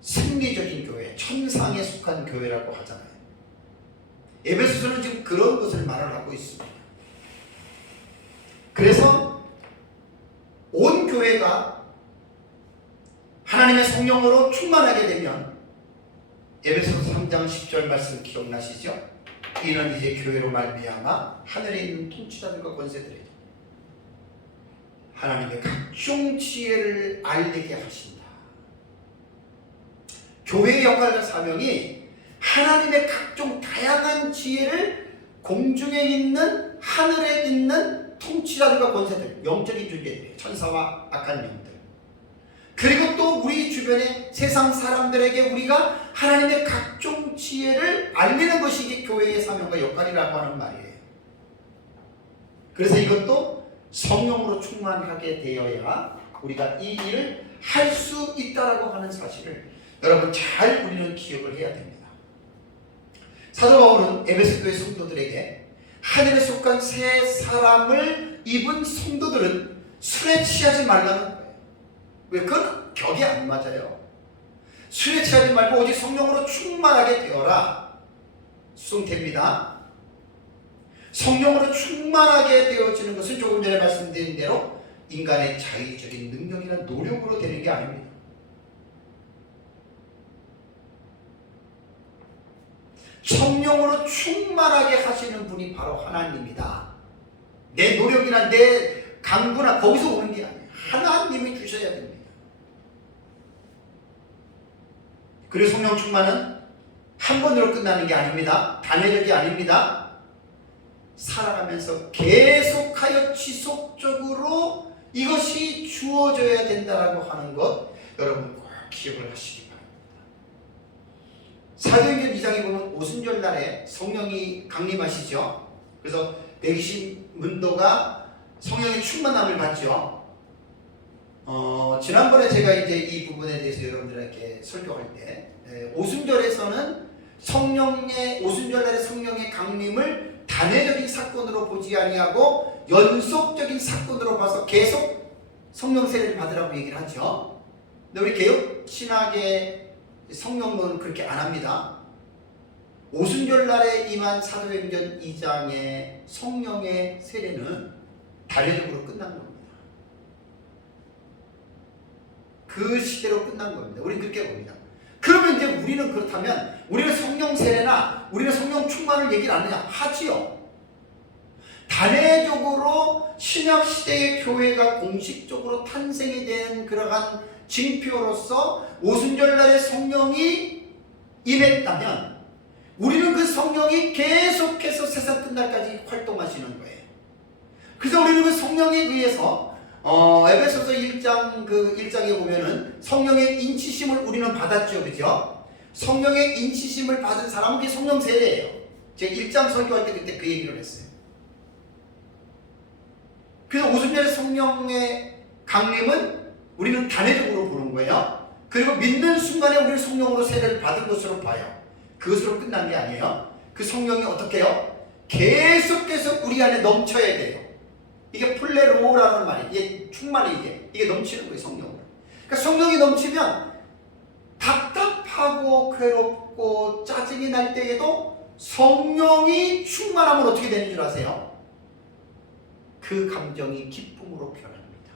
승리적인 교회, 천상에 속한 교회라고 하잖아요. 에베소서는 지금 그런 것을 말을 하고 있습니다. 그래서 온 교회가 하나님의 성령으로 충만하게 되면, 에베소서 3장 10절 말씀 기억나시죠? 이는 이제 교회로 말미암아 하늘에 있는 통치자들과 권세들이 하나님의 각종 지혜를 알게 하신다. 교회의 역할과 사명이 하나님의 각종 다양한 지혜를 공중에 있는, 하늘에 있는 통치자들과 권세들, 영적인 존재들, 천사와 악한 영들, 그리고 또 우리 주변의 세상 사람들에게 우리가 하나님의 각종 지혜를 알리는 것이 이게 교회의 사명과 역할이라고 하는 말이에요. 그래서 이것도 성령으로 충만하게 되어야 우리가 이 일을 할 수 있다라고 하는 사실을 여러분 잘 우리는 기억을 해야 됩니다. 사도 바울은 에베소 교회 성도들에게 하늘에 속한 새 사람을 이분 성도들은 술에 취하지 말라는 거예요. 왜? 그건 격이 안 맞아요. 술에 취하지 말고 오직 성령으로 충만하게 되어라. 수송태입니다. 성령으로 충만하게 되어지는 것은 조금 전에 말씀드린 대로 인간의 자의적인 능력이나 노력으로 되는 게 아닙니다. 성령으로 충만하게 하시는 분이 바로 하나님이다. 내 노력이나 내 강구나 거기서 오는 게 아니에요. 하나님이 주셔야 됩니다. 그리고 성령 충만은 한 번으로 끝나는 게 아닙니다. 단회적이 아닙니다. 살아가면서 계속하여 지속적으로 이것이 주어져야 된다라고 하는 것 여러분 꼭 기억을 하시기 바랍니다. 사도행전 2장에 보면 오순절 날에 성령이 강림하시죠. 그래서 120문도가 성령의 충만함을 받죠. 지난번에 제가 이제 이 부분에 대해서 여러분들에게 설교할 때 오순절에서는 오순절날의 성령의 강림을 단회적인 사건으로 보지 아니하고 연속적인 사건으로 봐서 계속 성령 세례를 받으라고 얘기를 하죠. 근데 우리 개혁 신학의 성령론은 그렇게 안 합니다. 오순절날에 임한 사도행전 2장의 성령의 세례는 단회적으로 끝난 겁니다. 그 시대로 끝난 겁니다. 우리는 그렇게 봅니다. 그러면 이제 우리는 그렇다면 우리는 성령 세례나 우리는 성령 충만을 얘기를 안 하냐? 하지요. 단회적으로 신약 시대의 교회가 공식적으로 탄생이 된 그러한 징표로서 오순절날에 성령이 임했다면 우리는 그 성령이 계속해서 세상 끝날까지 활동하시는 거예요. 그래서 우리는 그 성령에 의해서 에베소서 1장에 보면은 성령의 인치심을 우리는 받았죠. 그죠? 성령의 인치심을 받은 사람은 그게 성령 세례예요. 제가 1장 설교할 때 그때 그 얘기를 했어요. 그래서 오순절의 성령의 강림은 우리는 단회적으로 보는 거예요. 그리고 믿는 순간에 우리는 성령으로 세례를 받은 것으로 봐요. 그것으로 끝난 게 아니에요. 그 성령이 어떻게 해요? 계속해서 우리 안에 넘쳐야 돼요. 이게 플레로라는 말이에요. 이게 충만이 이게 넘치는 거예요. 성령으로. 그러니까 성령이 넘치면 답답하고 괴롭고 짜증이 날 때에도 성령이 충만하면 어떻게 되는 줄 아세요? 그 감정이 기쁨으로 변합니다.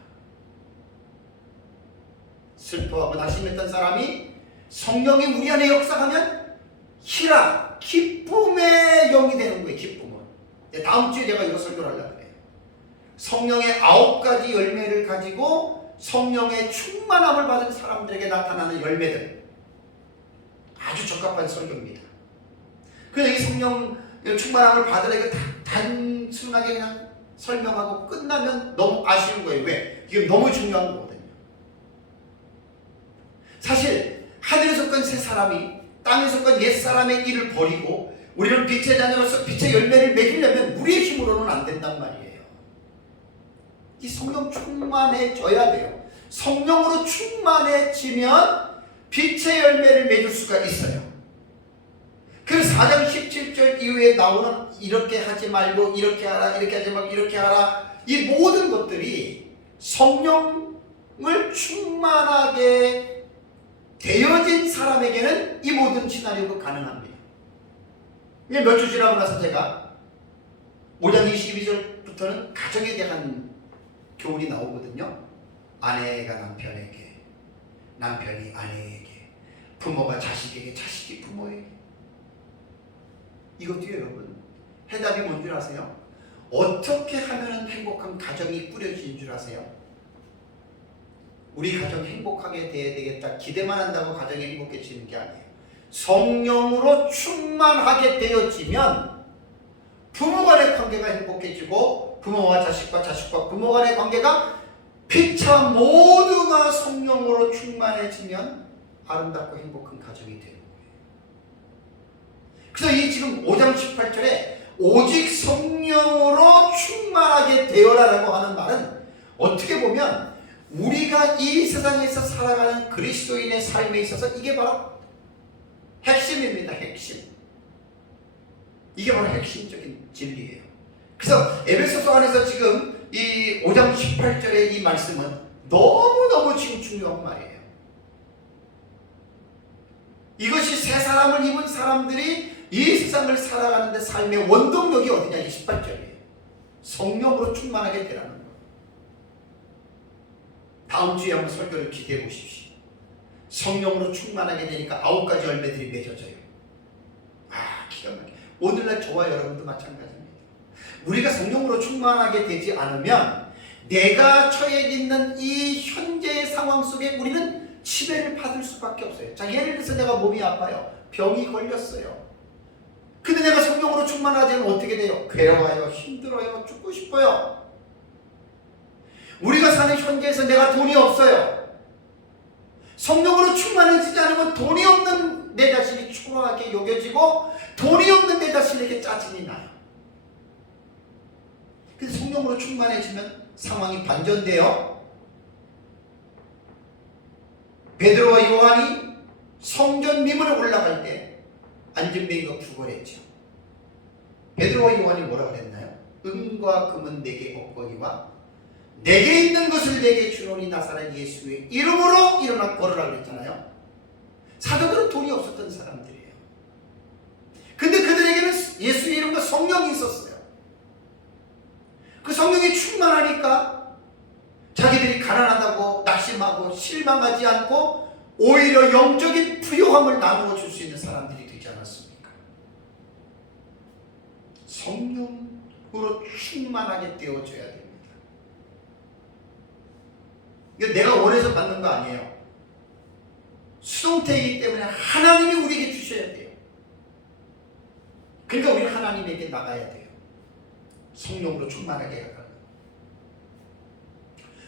슬퍼하고 낙심했던 사람이 성령이 우리 안에 역사하면 희락, 기쁨의 영이 되는 거예요. 기쁨은. 다음 주에 제가 이거 설교를 하려고 해요. 성령의 9가지 열매를 가지고 성령의 충만함을 받은 사람들에게 나타나는 열매들. 아주 적합한 설교입니다. 그래서 이 성령 충만함을 받으려고 단순하게 그냥 설명하고 끝나면 너무 아쉬운 거예요. 왜? 이게 너무 중요한 거거든요. 사실 하늘에 속한 새 사람이 땅에 속한 옛 사람의 일을 버리고 우리는 빛의 자녀로서 빛의 열매를 맺으려면 우리의 힘으로는 안 된단 말이에요. 이 성령 충만해져야 돼요. 성령으로 충만해지면 빛의 열매를 맺을 수가 있어요. 그 4장 17절 이후에 나오는 이렇게 하지 말고 이렇게 하라, 이렇게 하지 말고 이렇게 하라, 이 모든 것들이 성령을 충만하게 되어진 사람에게는 이 모든 시나리오가 가능합니다. 몇 주 지나고 나서 제가 5장 22절부터는 가정에 대한 교훈이 나오거든요. 아내가 남편에게, 남편이 아내에게, 부모가 자식에게, 자식이 부모에게. 이것도 여러분 해답이 뭔 줄 아세요? 어떻게 하면 행복한 가정이 꾸려지는 줄 아세요? 우리 가정 행복하게 돼야 되겠다 기대만 한다고 가정이 행복해지는 게 아니에요. 성령으로 충만하게 되어지면 부모 간의 관계가 행복해지고 부모와 자식과 자식과 부모 간의 관계가 피차 모두가 성령으로 충만해지면 아름답고 행복한 가정이 되는 거예요. 그래서 이 지금 5장 18절에 오직 성령으로 충만하게 되어라라고 하는 말은 어떻게 보면 우리가 이 세상에서 살아가는 그리스도인의 삶에 있어서 이게 바로 핵심입니다. 핵심. 이게 바로 핵심적인 진리예요. 그래서 에베소서 안에서 지금 이 5장 18절의 이 말씀은 너무너무 지금 중요한 말이에요. 이것이 새 사람을 입은 사람들이 이 세상을 살아가는데 삶의 원동력이 어디냐? 이 18절이에요. 성령으로 충만하게 되라는 거예요. 다음 주에 한번 설교를 기대해 보십시오. 성령으로 충만하게 되니까 9가지 열매들이 맺어져요. 기가 막혀. 오늘날 저와 여러분도 마찬가지입니다. 우리가 성령으로 충만하게 되지 않으면 내가 처해 있는 이 현재의 상황 속에 우리는 치매를 받을 수밖에 없어요. 자, 예를 들어서 내가 몸이 아파요. 병이 걸렸어요. 근데 내가 성령으로 충만하지 않으면 어떻게 돼요? 괴로워요. 힘들어요. 죽고 싶어요. 우리가 사는 현재에서 내가 돈이 없어요. 성령으로 충만해지지 않으면 돈이 없는 내 자신이 초라하게 여겨지고 돈이 없는 내 자신에게 짜증이 나요. 그래서 성령으로 충만해지면 상황이 반전돼요. 베드로와 요한이 성전 미문에 올라갈 때 안전뱅이가 구걸했죠. 베드로와 요한이 뭐라고 했나요? 은과 금은 내게 없거니와 내게 있는 것을 내게 주노니 나사렛 예수의 이름으로 일어나 걸으라 그랬잖아요. 사도들은 돈이 없었던 사람들이에요. 근데 그들에게는 예수의 이름과 성령이 있었어요. 그 성령이 충만하니까 자기들이 가난하다고 낙심하고 실망하지 않고 오히려 영적인 부요함을 나누어 줄 수 있는 사람들이 되지 않았습니까? 성령으로 충만하게 되어줘야 됩니다. 이거 내가 원해서 받는 거 아니에요. 수동태이기 때문에 하나님이 우리에게 주셔야 돼요. 그러니까 우리 하나님에게 나가야 돼요. 성령으로 충만하게 가는.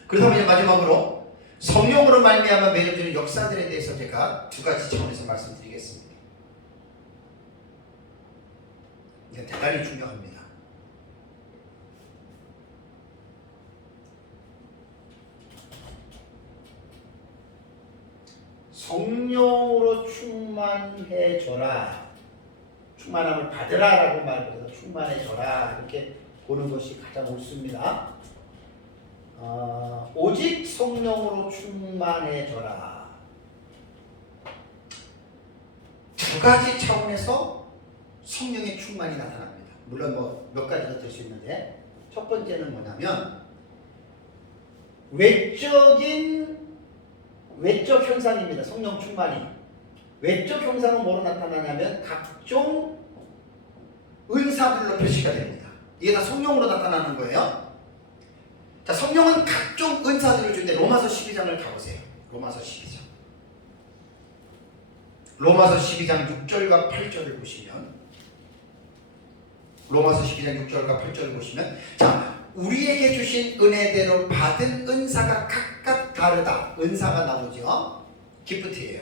그래서 이제 마지막으로 성령으로 말미암아 맺어지는 역사들에 대해서 제가 2가지 차원에서 말씀드리겠습니다. 이게 대단히 중요합니다. 성령으로 충만해져라, 충만함을 받으라 라고 말보다 충만해져라 이렇게 보는 것이 가장 옳습니다. 오직 성령으로 충만해져라. 2가지 차원에서 성령의 충만이 나타납니다. 물론 뭐 몇 가지가 될 수 있는데, 첫 번째는 뭐냐면 외적 현상입니다. 성령 충만이. 외적 현상은 뭐로 나타나냐면 각종 은사들로 표시가 됩니다. 이게 다 성령으로 나타나는 거예요. 자, 성령은 각종 은사들을 주는데 로마서 12장을 가보세요. 로마서 12장. 로마서 12장 6절과 8절을 보시면, 로마서 12장 6절과 8절을 보시면, 자, 우리에게 주신 은혜대로 받은 은사가 각각 다르다. 은사가 나오죠. 기프트예요.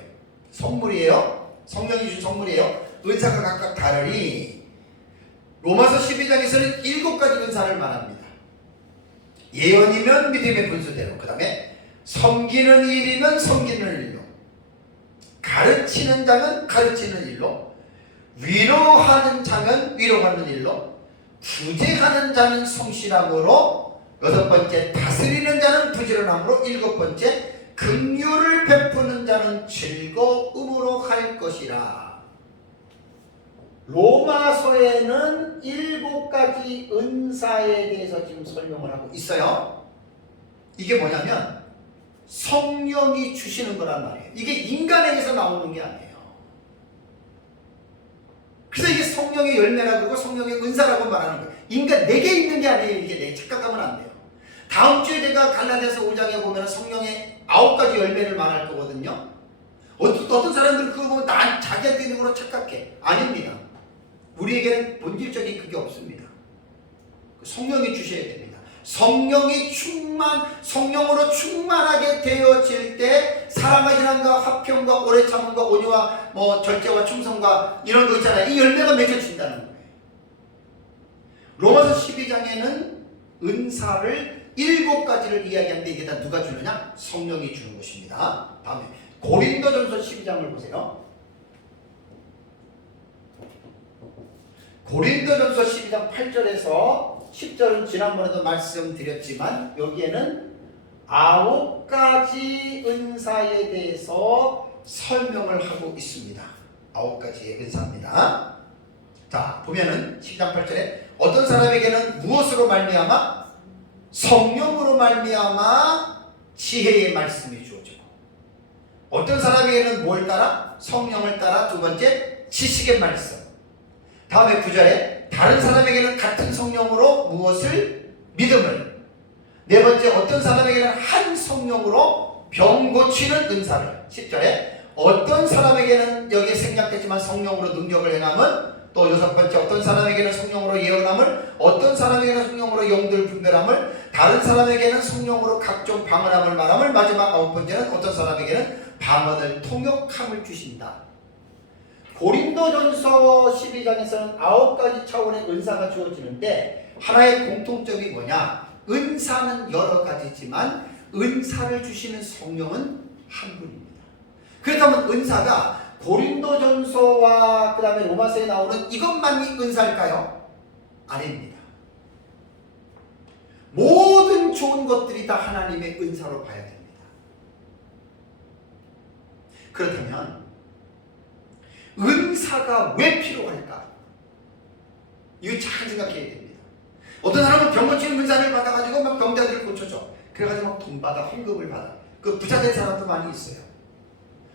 선물이에요. 성령이 주신 선물이에요. 은사가 각각 다르니 로마서 12장에서는 7가지 은사를 말합니다. 예언이면 믿음의 분수대로, 그 다음에 섬기는 일이면 섬기는 일로, 가르치는 자면 가르치는 일로, 위로하는 자면 위로하는 일로, 구제하는 자는 성실함으로, 6번째 다스리는 자는 부지런함으로, 7번째 긍휼을 베푸는 자는 즐거움으로 할 것이라. 로마서에는 7가지 은사에 대해서 지금 설명을 하고 있어요. 이게 뭐냐면 성령이 주시는 거란 말이에요. 이게 인간에게서 나오는 게 아니에요. 그래서 이게 성령의 열매라고 그러고 성령의 은사라고 말하는 거예요. 인간 내게 있는 게 아니에요. 이게 내 착각하면 안 돼요. 다음 주에 제가 갈라디아서 5장에 보면 성령의 9가지 열매를 말할 거거든요. 어떤 사람들은 그거 보면 난 자기한테 있는 걸로 착각해. 아닙니다. 우리에게는 본질적인 그게 없습니다. 성령이 주셔야 됩니다. 성령으로 충만하게 되어질 때 사랑과 희락과 화평과 오래 참음과 온유와 절제와 충성과 이런 거 있잖아요. 이 열매가 맺어진다는 거예요. 로마서 12장에는 은사를 7가지를 이야기하는데 이게 다 누가 주느냐? 성령이 주는 것입니다. 다음에 고린도전서 12장을 보세요. 고린도전서 12장 8절에서 10절은 지난번에도 말씀드렸지만 여기에는 9가지 은사에 대해서 설명을 하고 있습니다. 9가지의 은사입니다. 자, 보면은 10장 8절에 어떤 사람에게는 무엇으로 말미암아? 성령으로 말미암아 지혜의 말씀이 주어지고, 어떤 사람에게는 뭘 따라? 성령을 따라. 두 번째, 지식의 말씀. 다음에 9절에 다른 사람에게는 같은 성령으로 무엇을? 믿음을. 네 번째, 어떤 사람에게는 한 성령으로 병 고치는 은사를. 10절에 어떤 사람에게는 여기에 생략됐지만 성령으로 능력을 행함은, 또 여섯 번째, 어떤 사람에게는 성령으로 예언함을, 어떤 사람에게는 성령으로 영들 분별함을, 다른 사람에게는 성령으로 각종 방언함을 말함을, 마지막 9번째는 어떤 사람에게는 방언을 통역함을 주신다. 고린도전서 12장에서는 9가지 차원의 은사가 주어지는데 하나의 공통점이 뭐냐? 은사는 여러 가지지만 은사를 주시는 성령은 한 분입니다. 그렇다면 은사가 고린도전서와 그 다음에 로마서에 나오는 이것만이 은사일까요? 아닙니다. 모든 좋은 것들이 다 하나님의 은사로 봐야 됩니다. 그렇다면 은사가 왜 필요할까? 이거 잘 생각해야 됩니다. 어떤 사람은 병 고치는 은사를 받아가지고 막 병자들을 고쳐줘. 그래가지고 막 돈 받아, 헌금을 받아. 그 부자 된 사람도 많이 있어요.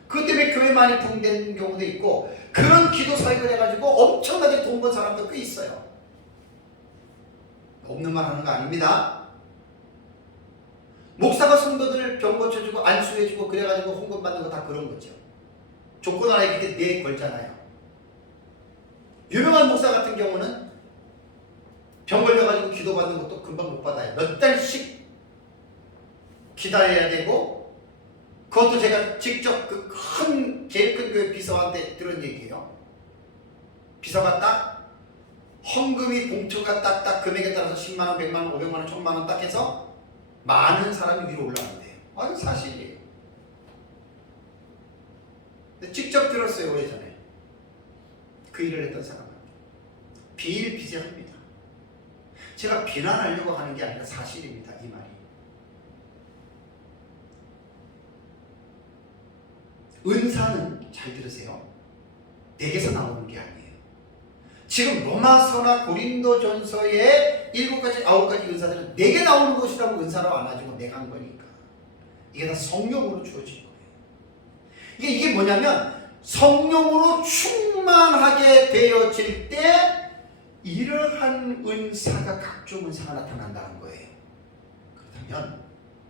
그것 때문에 교회 많이 붕괴된 경우도 있고, 그런 기도 사역을 해가지고 엄청나게 돈 번 사람도 꽤 있어요. 없는 말 하는 거 아닙니다. 목사가 성도들 병 고쳐주고 안수해주고 그래가지고 헌금 받는 거 다 그런 거죠. 조건 하나에 그게 내 걸잖아요. 유명한 목사 같은 경우는 병 걸려가지고 기도 받는 것도 금방 못 받아요. 몇 달씩 기다려야 되고, 그것도 제가 직접 그 제일 큰 교회 비서한테 들은 얘기예요. 비서가 딱 헌금이 봉투가 딱딱 금액에 따라서 10만원, 100만원, 500만원, 1000만원 딱 해서 많은 사람이 위로 올라간대요. 아니 사실이에요. 직접 들었어요. 오래전에 그 일을 했던 사람한테. 비일비재합니다. 제가 비난하려고 하는 게 아니라 사실입니다. 이 말이. 은사는 잘 들으세요. 내게서 나오는 게 아니에요. 지금 로마서나 고린도전서의 7가지, 9가지 은사들은 내게 나오는 것이라고 은사로 안 하지고 내가 한 거니까. 이게 다 성령으로 주어진 거예요. 이게 뭐냐면 성령으로 충만하게 되어질 때 이러한 은사가 각종 은사가 나타난다는 거예요. 그렇다면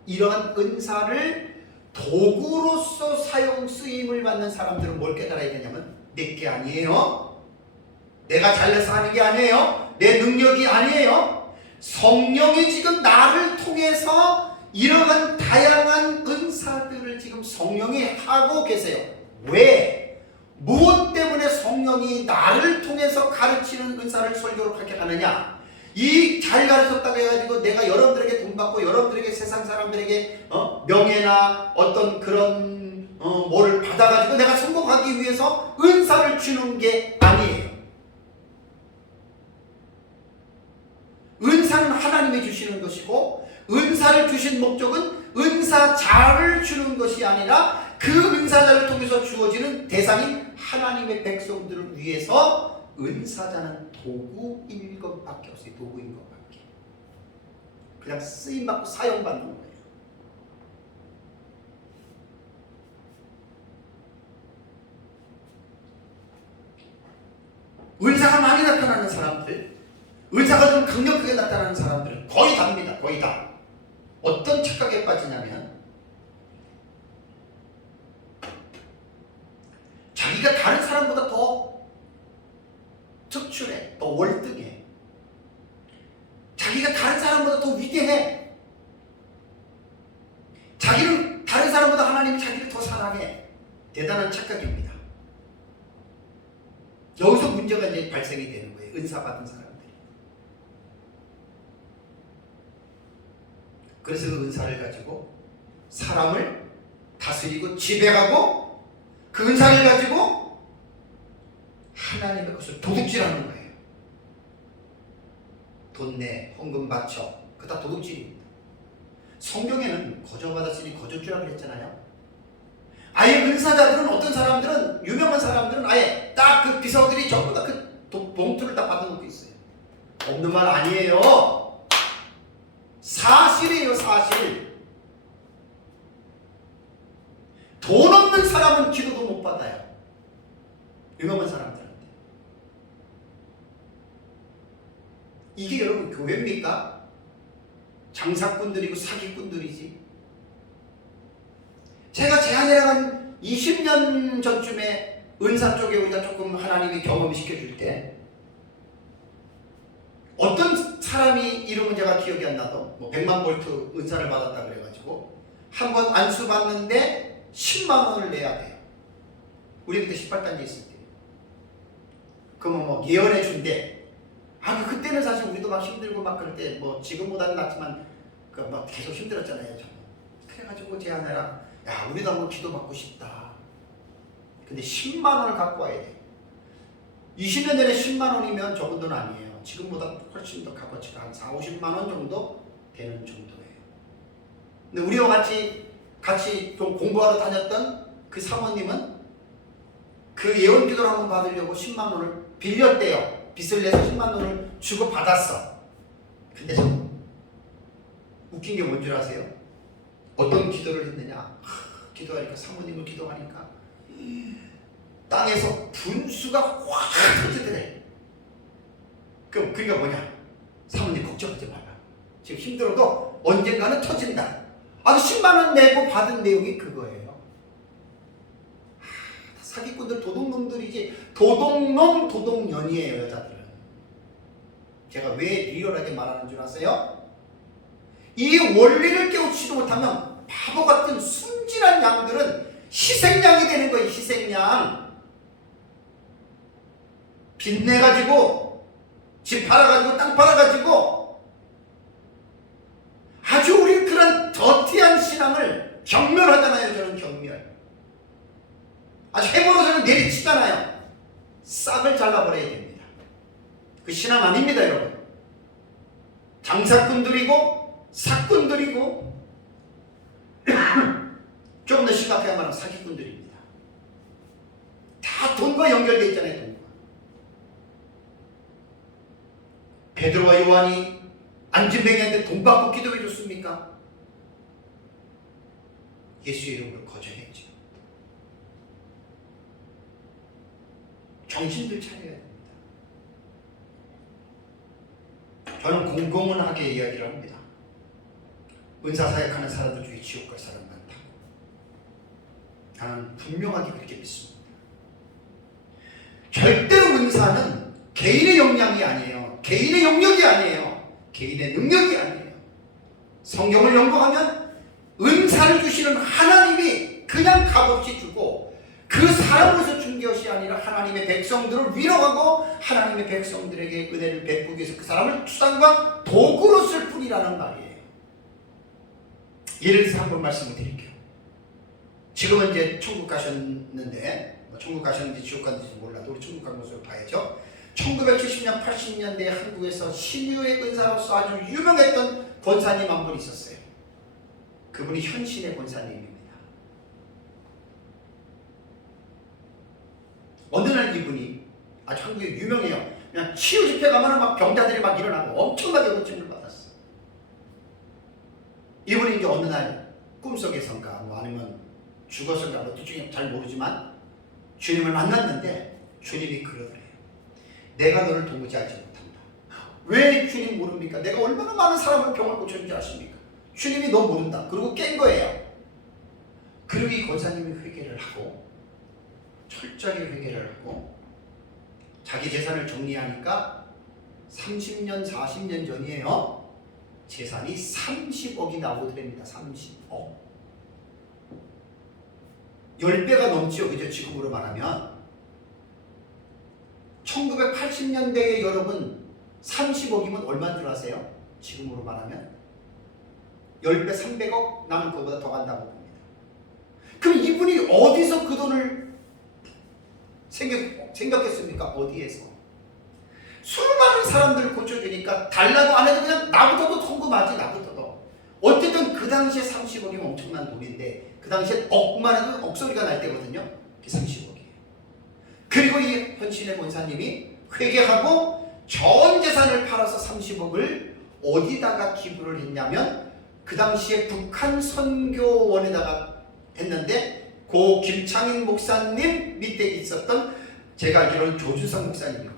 이러한 은사를 도구로서 사용 쓰임을 받는 사람들은 뭘 깨달아야 되냐면 내게 아니에요. 내가 잘나서 하는 게 아니에요. 내 능력이 아니에요. 성령이 지금 나를 통해서 이러한 다양한 은사들을 지금 성령이 하고 계세요. 왜? 무엇 때문에 성령이 나를 통해서 가르치는 은사를 설교로 그렇게 하느냐? 이 잘 가르쳤다고 해가지고 내가 여러분들에게 돈 받고 여러분들에게 세상 사람들에게 명예나 어떤 그런 뭐를 받아가지고 내가 성공하기 위해서 은사를 주는 게 아니에요. 은사는 하나님이 주시는 것이고, 은사를 주신 목적은 은사자를 주는 것이 아니라 그 은사자를 통해서 주어지는 대상인 하나님의 백성들을 위해서 은사자는 도구인 것밖에 없어요. 도구인 것밖에. 그냥 쓰임받고 사용받는 거예요. 은사가 많이 나타나는 사람들, 은사가 좀 강력하게 나타나는 사람들은 거의 다입니다. 거의 다. 어떤 착각에 빠지냐면 자기가 다른 사람보다 더 특출해, 더 월등해, 자기가 다른 사람보다 더 위대해, 자기는 다른 사람보다 하나님이 자기를 더 사랑해. 대단한 착각입니다. 여기서 문제가 이제 발생이 되는 거예요. 은사 받은 사람들이. 그래서 그 은사를 가지고 사람을 다스리고 지배하고 그 은사를 가지고 하나님의 것을 도둑질하는 거예요. 돈 내, 헌금 바쳐. 그거 다 도둑질입니다. 성경에는 거저 받았으니 거저 주라 그랬잖아요. 아예 은사자들은, 어떤 사람들은, 유명한 사람들은 아예 딱 그 비서들이 전부 다 그 봉투를 다 받아놓고 있어요. 없는 말 아니에요. 사실이에요, 사실. 돈 없는 사람은 기도도 못 받아요. 유명한 사람들한테. 이게 여러분 교회입니까? 장사꾼들이고 사기꾼들이지. 제가 제안해라 한 20년 전쯤에 은사 쪽에 우리가 조금 하나님이 경험시켜줄 때 어떤 사람이 이름은 제가 기억이 안 나도 뭐 100만 볼트 은사를 받았다 그래가지고 한번 안수 받는데 10만 원을 내야 돼요. 우리 그때 18단계 있을 때. 그러면 뭐 예언해 준대. 그때는 사실 우리도 막 힘들고 막 그럴 때 뭐 지금보다는 낫지만 그 막 계속 힘들었잖아요. 그래가지고 제안해라. 야, 우리도 한번 기도 받고 싶다. 근데 10만 원을 갖고 와야 돼. 20년 전에 10만 원이면 적은 돈 아니에요. 지금보다 훨씬 더 값어치가 한 4, 50만 원 정도 되는 정도예요. 근데 우리와 같이 좀 공부하러 다녔던 그 사모님은 그 예언 기도를 한번 받으려고 10만 원을 빌렸대요. 빚을 내서 10만 원을 주고 받았어. 근데 참 웃긴 게 뭔 줄 아세요? 어떤 기도를 했느냐? 기도하니까, 사모님을 기도하니까 땅에서 분수가 확 터지더래. 그러니까 뭐냐? 사모님 걱정하지 마라. 지금 힘들어도 언젠가는 터진다. 10만 원 내고 받은 내용이 그거예요. 사기꾼들, 도둑놈들이지. 도둑놈, 도둑년이에요, 여자들은. 제가 왜 리얼하게 말하는 줄 아세요? 이 원리를 깨우치지 못하면 바보 같은 순진한 양들은 희생양이 되는 거예요. 희생양. 빚내가지고 집 팔아가지고 땅 팔아가지고 아주 우리 그런 더티한 신앙을 경멸하잖아요. 저는 경멸. 아주 해버려서는 내리치잖아요. 싹을 잘라버려야 됩니다. 그 신앙 아닙니다, 여러분. 장사꾼들이고 사꾼들이고 좀 더 심각하게 말하면 사기꾼들입니다. 다 돈과 연결되어 있잖아요. 돈과. 베드로와 요한이 안진뱅이한테 돈 받고 기도해 줬습니까? 예수의 이름으로 거절했죠. 정신들 차려야 됩니다. 저는 공공연하게 이야기를 합니다. 은사사역하는 사람들 중에 지옥 갈 사람 많다고. 나는 분명하게 그렇게 믿습니다. 절대로 은사는 개인의 역량이 아니에요. 개인의 영역이 아니에요. 개인의 능력이 아니에요. 성경을 연구하면 은사를 주시는 하나님이 그냥 값없이 주고 그 사람으로서 준 것이 아니라 하나님의 백성들을 위로하고 하나님의 백성들에게 은혜를 베푸기 위해서 그 사람을 수단과 도구로 쓸 뿐이라는 말이에요. 예를 들어서 한번 말씀을 드릴게요. 지금은 이제 천국 가셨는데 천국 가셨는지 지옥 갔는지 몰라도 우리 천국 간 것으로 봐야죠. 1970년 80년대에 한국에서 신유의 은사로서 아주 유명했던 권사님 한 분 있었어요. 그분이 현신의 권사님입니다. 어느 날 이분이 아주 한국에 유명해요. 그냥 치유 집회 가면은 막 병자들이 막 일어나고 엄청나게 고침을 받았어. 이분이 이제 어느 날 꿈속에선가 뭐 아니면 죽어서인가 뭐 둘 중에 잘 모르지만 주님을 만났는데 주님이 그러더래요. 내가 너를 도무지 알지 못한다. 왜 주님 모릅니까? 내가 얼마나 많은 사람을 병을 고쳤는지 아십니까? 주님이 너 모른다. 그리고 깬 거예요. 그리고 이 권사님이 회개를 하고 철저하게 회개를 하고 자기 재산을 정리하니까 30년 40년 전이에요. 재산이 30억이 나오더랍니다. 30억. 10배가 넘지요. 그죠? 지금으로 말하면 1980년대에 여러분 30억이면 얼마인 줄 아세요? 지금으로 말하면 10배 300억 나는 그거보다 더 간다고 봅니다. 그럼 이분이 어디서 그 돈을 생겼겠습니까? 어디에서? 수많은 사람들을 고쳐주니까 달라고 안 해도 그냥 나부터도 송금하지, 나부터도. 어쨌든 그 당시에 30억이면 엄청난 돈인데 그 당시에 억만 해도 억소리가 날 때거든요. 30억이에요. 그리고 이 현신의 권사님이 회개하고 전 재산을 팔아서 30억을 어디다가 기부를 했냐면 그 당시에 북한 선교원에다가 했는데 고 김창인 목사님 밑에 있었던 제가 알기로는 조주성 목사님이고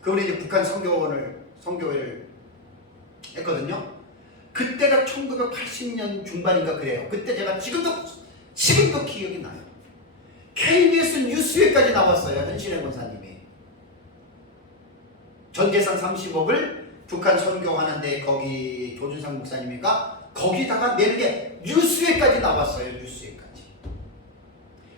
그분이 이제 북한 선교회를 했거든요. 그때가 1980년 중반인가 그래요. 그때 제가 지금도 기억이 나요. KBS 뉴스에까지 나왔어요. 현신의 권사님이 전재산 30억을 북한 선교하는데 거기 조준상 목사님이가 거기다가 내는 게 뉴스에까지 나왔어요. 뉴스에까지.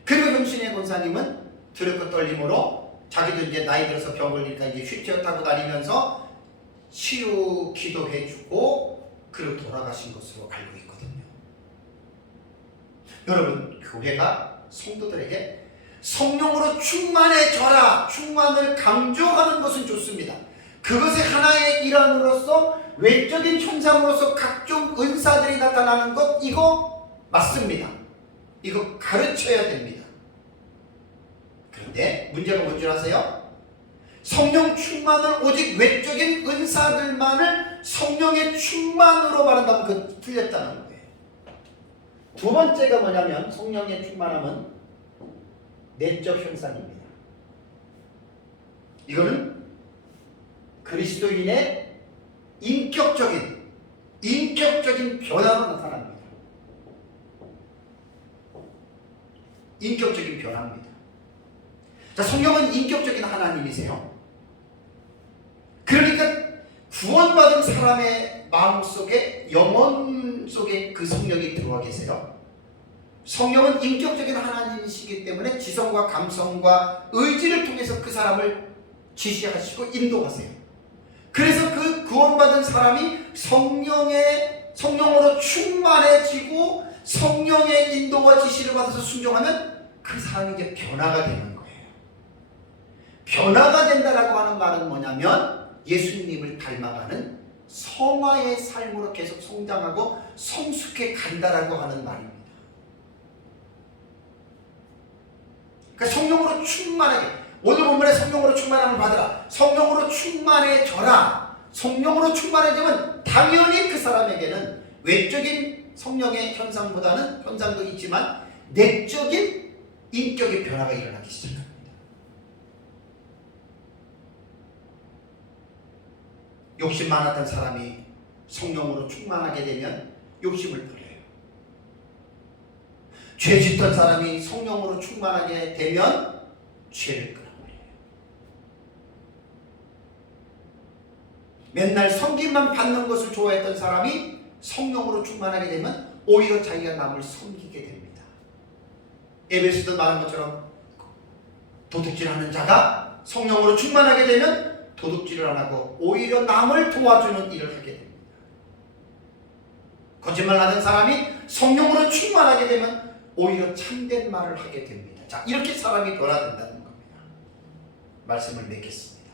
그리고 현신의 권사님은 두렵고 떨림으로 자기도 이제 나이 들어서 병 걸리니까 이제 휠체어 타고 다니면서 치유 기도해주고 그리고 돌아가신 것으로 알고 있거든요. 여러분, 교회가 성도들에게 성령으로 충만해져라, 충만을 강조하는 것은 좋습니다. 그것의 하나의 일환으로서 외적인 현상으로서 각종 은사들이 나타나는 것, 이거 맞습니다. 이거 가르쳐야 됩니다. 그런데 문제가 뭔지 아세요? 성령 충만을 오직 외적인 은사들만을 성령의 충만으로 말한다면 그건 틀렸다는 거예요. 두 번째가 뭐냐면 성령의 충만함은 내적 현상입니다. 이거는 그리스도인의 인격적인 변화로 나타납니다. 인격적인 변화입니다. 자, 성령은 인격적인 하나님이세요. 그러니까 구원받은 사람의 마음속에 영혼 속에 그 성령이 들어와 계세요. 성령은 인격적인 하나님이시기 때문에 지성과 감성과 의지를 통해서 그 사람을 지시하시고 인도하세요. 그래서 그 구원받은 사람이 성령으로 충만해지고 성령의 인도와 지시를 받아서 순종하면 그 사람이 이제 변화가 되는 거예요. 변화가 된다라고 하는 말은 뭐냐면 예수님을 닮아가는 성화의 삶으로 계속 성장하고 성숙해 간다라고 하는 말입니다. 그러니까 성령으로 충만하게, 오늘 본문에 성령으로 충만함을 받으라, 성령으로 충만해져라. 성령으로 충만해지면 당연히 그 사람에게는 외적인 성령의 현상보다는 현상도 있지만 내적인 인격의 변화가 일어나기 시작합니다. 욕심 많았던 사람이 성령으로 충만하게 되면 욕심을 버려요. 죄 짓던 사람이 성령으로 충만하게 되면 죄를 끊어버려요. 맨날 섬김만 받는 것을 좋아했던 사람이 성령으로 충만하게 되면 오히려 자기가 남을 섬기게 됩니다. 에베소서 말한 것처럼 도둑질하는 자가 성령으로 충만하게 되면 도둑질을 안 하고 오히려 남을 도와주는 일을 하게 됩니다. 거짓말하는 사람이 성령으로 충만하게 되면 오히려 참된 말을 하게 됩니다. 자, 이렇게 사람이 변화된다는 겁니다. 말씀을 맺겠습니다.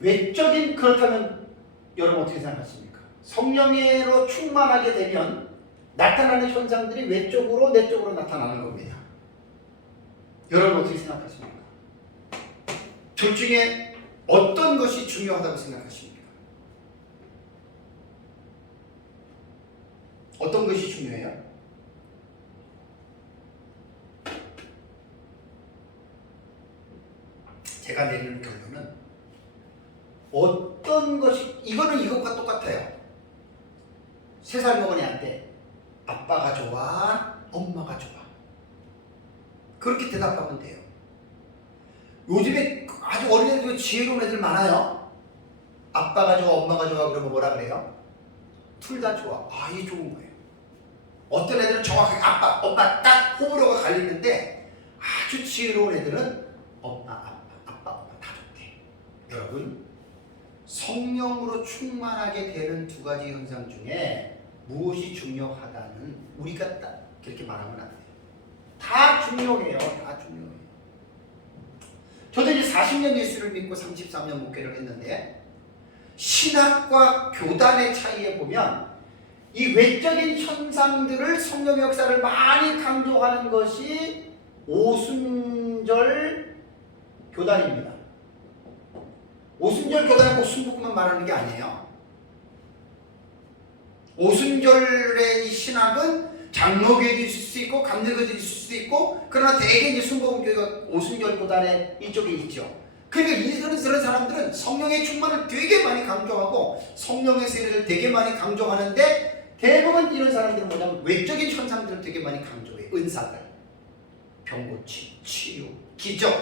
외적인, 그렇다면 여러분 어떻게 생각하십니까? 성령으로 충만하게 되면 나타나는 현상들이 외적으로 내적으로 나타나는 겁니다. 여러분 어떻게 생각하십니까? 둘 중에 어떤 것이 중요하다고 생각하십니까? 어떤 것이 중요해요? 제가 내리는 결론은 어떤 것이, 이거는 이것과 똑같아요. 3살 먹은 애한테 아빠가 좋아, 엄마가 좋아, 그렇게 대답하면 돼요. 요즘에 아주 어린 애들, 지혜로운 애들 많아요. 아빠가 좋아, 엄마가 좋아 그러면 뭐라 그래요? 둘 다 좋아. 아, 이게 좋은 거예요. 어떤 애들은 정확하게 아빠, 엄마 딱 호불호가 갈리는데 아주 지혜로운 애들은 엄마, 아빠, 엄마 다 좋대. 여러분, 성령으로 충만하게 되는 두 가지 현상 중에 무엇이 중요하다는 우리가 딱 그렇게 말하면 안 돼요. 다 중요해요. 다 중요해요. 저도 이제 40년 예수를 믿고 33년 목회를 했는데 신학과 교단의 차이에 보면 이 외적인 현상들을 성령의 역사를 많이 강조하는 것이 오순절 교단입니다. 오순절 교단은 꼭 순복음만 말하는 게 아니에요. 오순절의 이 신학은 장로교회도 있을 수 있고 감리교회도 있을 수도 있고, 그러나 대개 이제 순복음교회가 오순절 교단의 이쪽에 있죠. 그러니까 이런 사람들은 성령의 충만을 되게 많이 강조하고 성령의 세례를 되게 많이 강조하는데, 대부분 이런 사람들은 뭐냐면 외적인 현상들을 되게 많이 강조해요. 은사들, 병고침, 치유, 기적.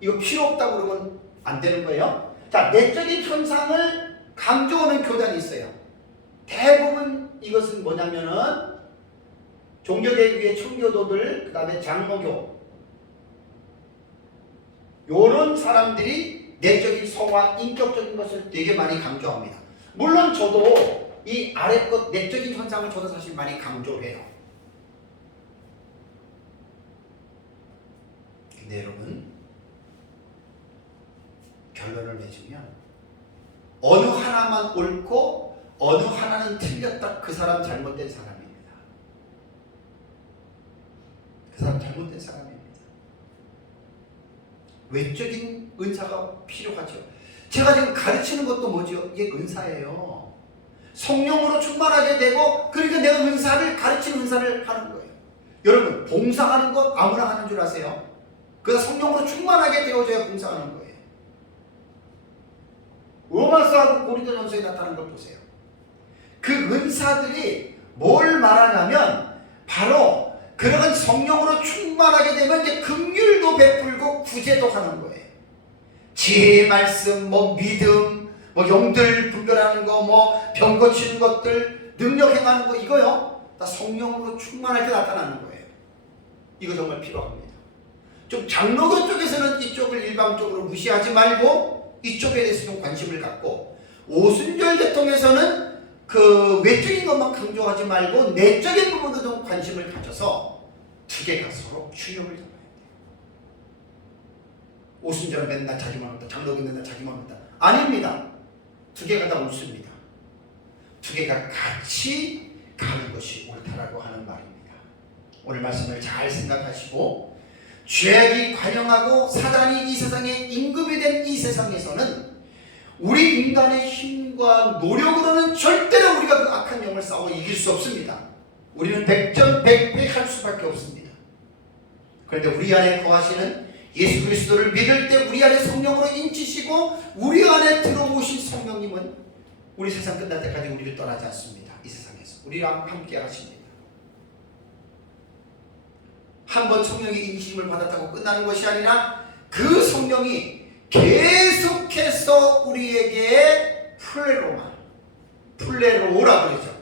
이거 필요 없다고 그러면 안 되는 거예요. 자, 내적인 현상을 강조하는 교단이 있어요. 대부분 이것은 뭐냐면은 종교개혁의 청교도들, 그 다음에 장로교, 요런 사람들이 내적인 성화, 인격적인 것을 되게 많이 강조합니다. 물론 저도 이 아래 것 내적인 현상을 저도 사실 많이 강조해요. 근데 여러분, 결론을 내주면 어느 하나만 옳고 어느 하나는 틀렸다, 그 사람 잘못된 사람입니다. 그 사람 잘못된 사람입니다. 외적인 은사가 필요하죠. 제가 지금 가르치는 것도 뭐죠? 이게 은사예요. 성령으로 충만하게 되고, 그러니까 내가 은사를, 가르치는 은사를 하는 거예요. 여러분, 봉사하는 것 아무나 하는 줄 아세요? 그래서 성령으로 충만하게 되어져야 봉사하는 거예요. 로마서하고 고린도전서에 나타나는 걸 보세요. 그 은사들이 뭘 말하냐면 바로 그런 성령으로 충만하게 되면 이제 긍휼도 베풀고 구제도 하는 거예요. 지혜의 말씀, 뭐 믿음, 뭐 영들 분별하는 거, 뭐 병 고치는 것들, 능력 행하는 거, 이거요 다 성령으로 충만하게 나타나는 거예요. 이거 정말 필요합니다. 좀 장로교 쪽에서는 이쪽을 일방적으로 무시하지 말고 이쪽에 대해서 좀 관심을 갖고, 오순절 계통에서는 그 외적인 것만 강조하지 말고 내적인 부분도 좀 관심을 가져서 두 개가 서로 균형을 잡아야 돼요. 오순절은 맨날 자기만 온다, 장로교는 맨날 자기만 온다. 아닙니다. 두 개가 다 옳습니다. 두 개가 같이 가는 것이 옳다라고 하는 말입니다. 오늘 말씀을 잘 생각하시고, 죄악이 관영하고 사단이 이 세상의 임금이 된 이 세상에서는 우리 인간의 힘과 노력으로는 절대로 우리가 그 악한 영을 싸워 이길 수 없습니다. 우리는 백전백패할 수밖에 없습니다. 그런데 우리 안에 거하시는 예수 그리스도를 믿을 때 우리 안에 성령으로 인치시고 우리 안에 들어오신 성령님은 우리 세상 끝날 때까지 우리를 떠나지 않습니다. 이 세상에서 우리랑 함께 하십니다. 한번 성령의 인치심을 받았다고 끝나는 것이 아니라 그 성령이 계속해서 우리에게 플레로라 그러죠.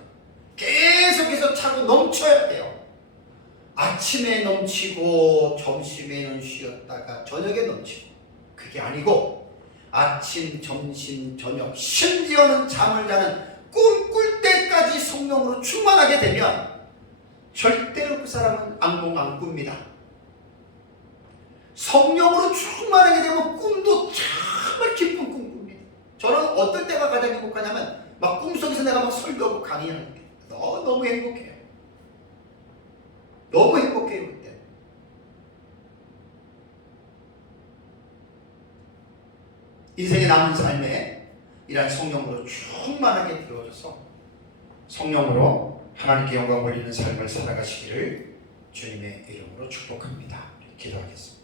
계속해서 차고 넘쳐야 돼요. 아침에 넘치고 점심에는 쉬었다가 저녁에 넘치고, 그게 아니고 아침, 점심, 저녁, 심지어는 잠을 자는 꿈꿀 때까지 성령으로 충만하게 되면 절대로 그 사람은 악몽 안 꿉니다. 성령으로 충만하게 되면 꿈도 정말 깊은 꿈 꿉니다. 저는 어떨 때가 가장 행복하냐면 막 꿈속에서 내가 막 설교하고 강의하는 게 너무 행복해요. 너무 행복해요. 그때 인생의 남은 삶에 이런 성령으로 충만하게 되어져서 성령으로 하나님께 영광 돌리는 삶을 살아가시기를 주님의 이름으로 축복합니다. 기도하겠습니다.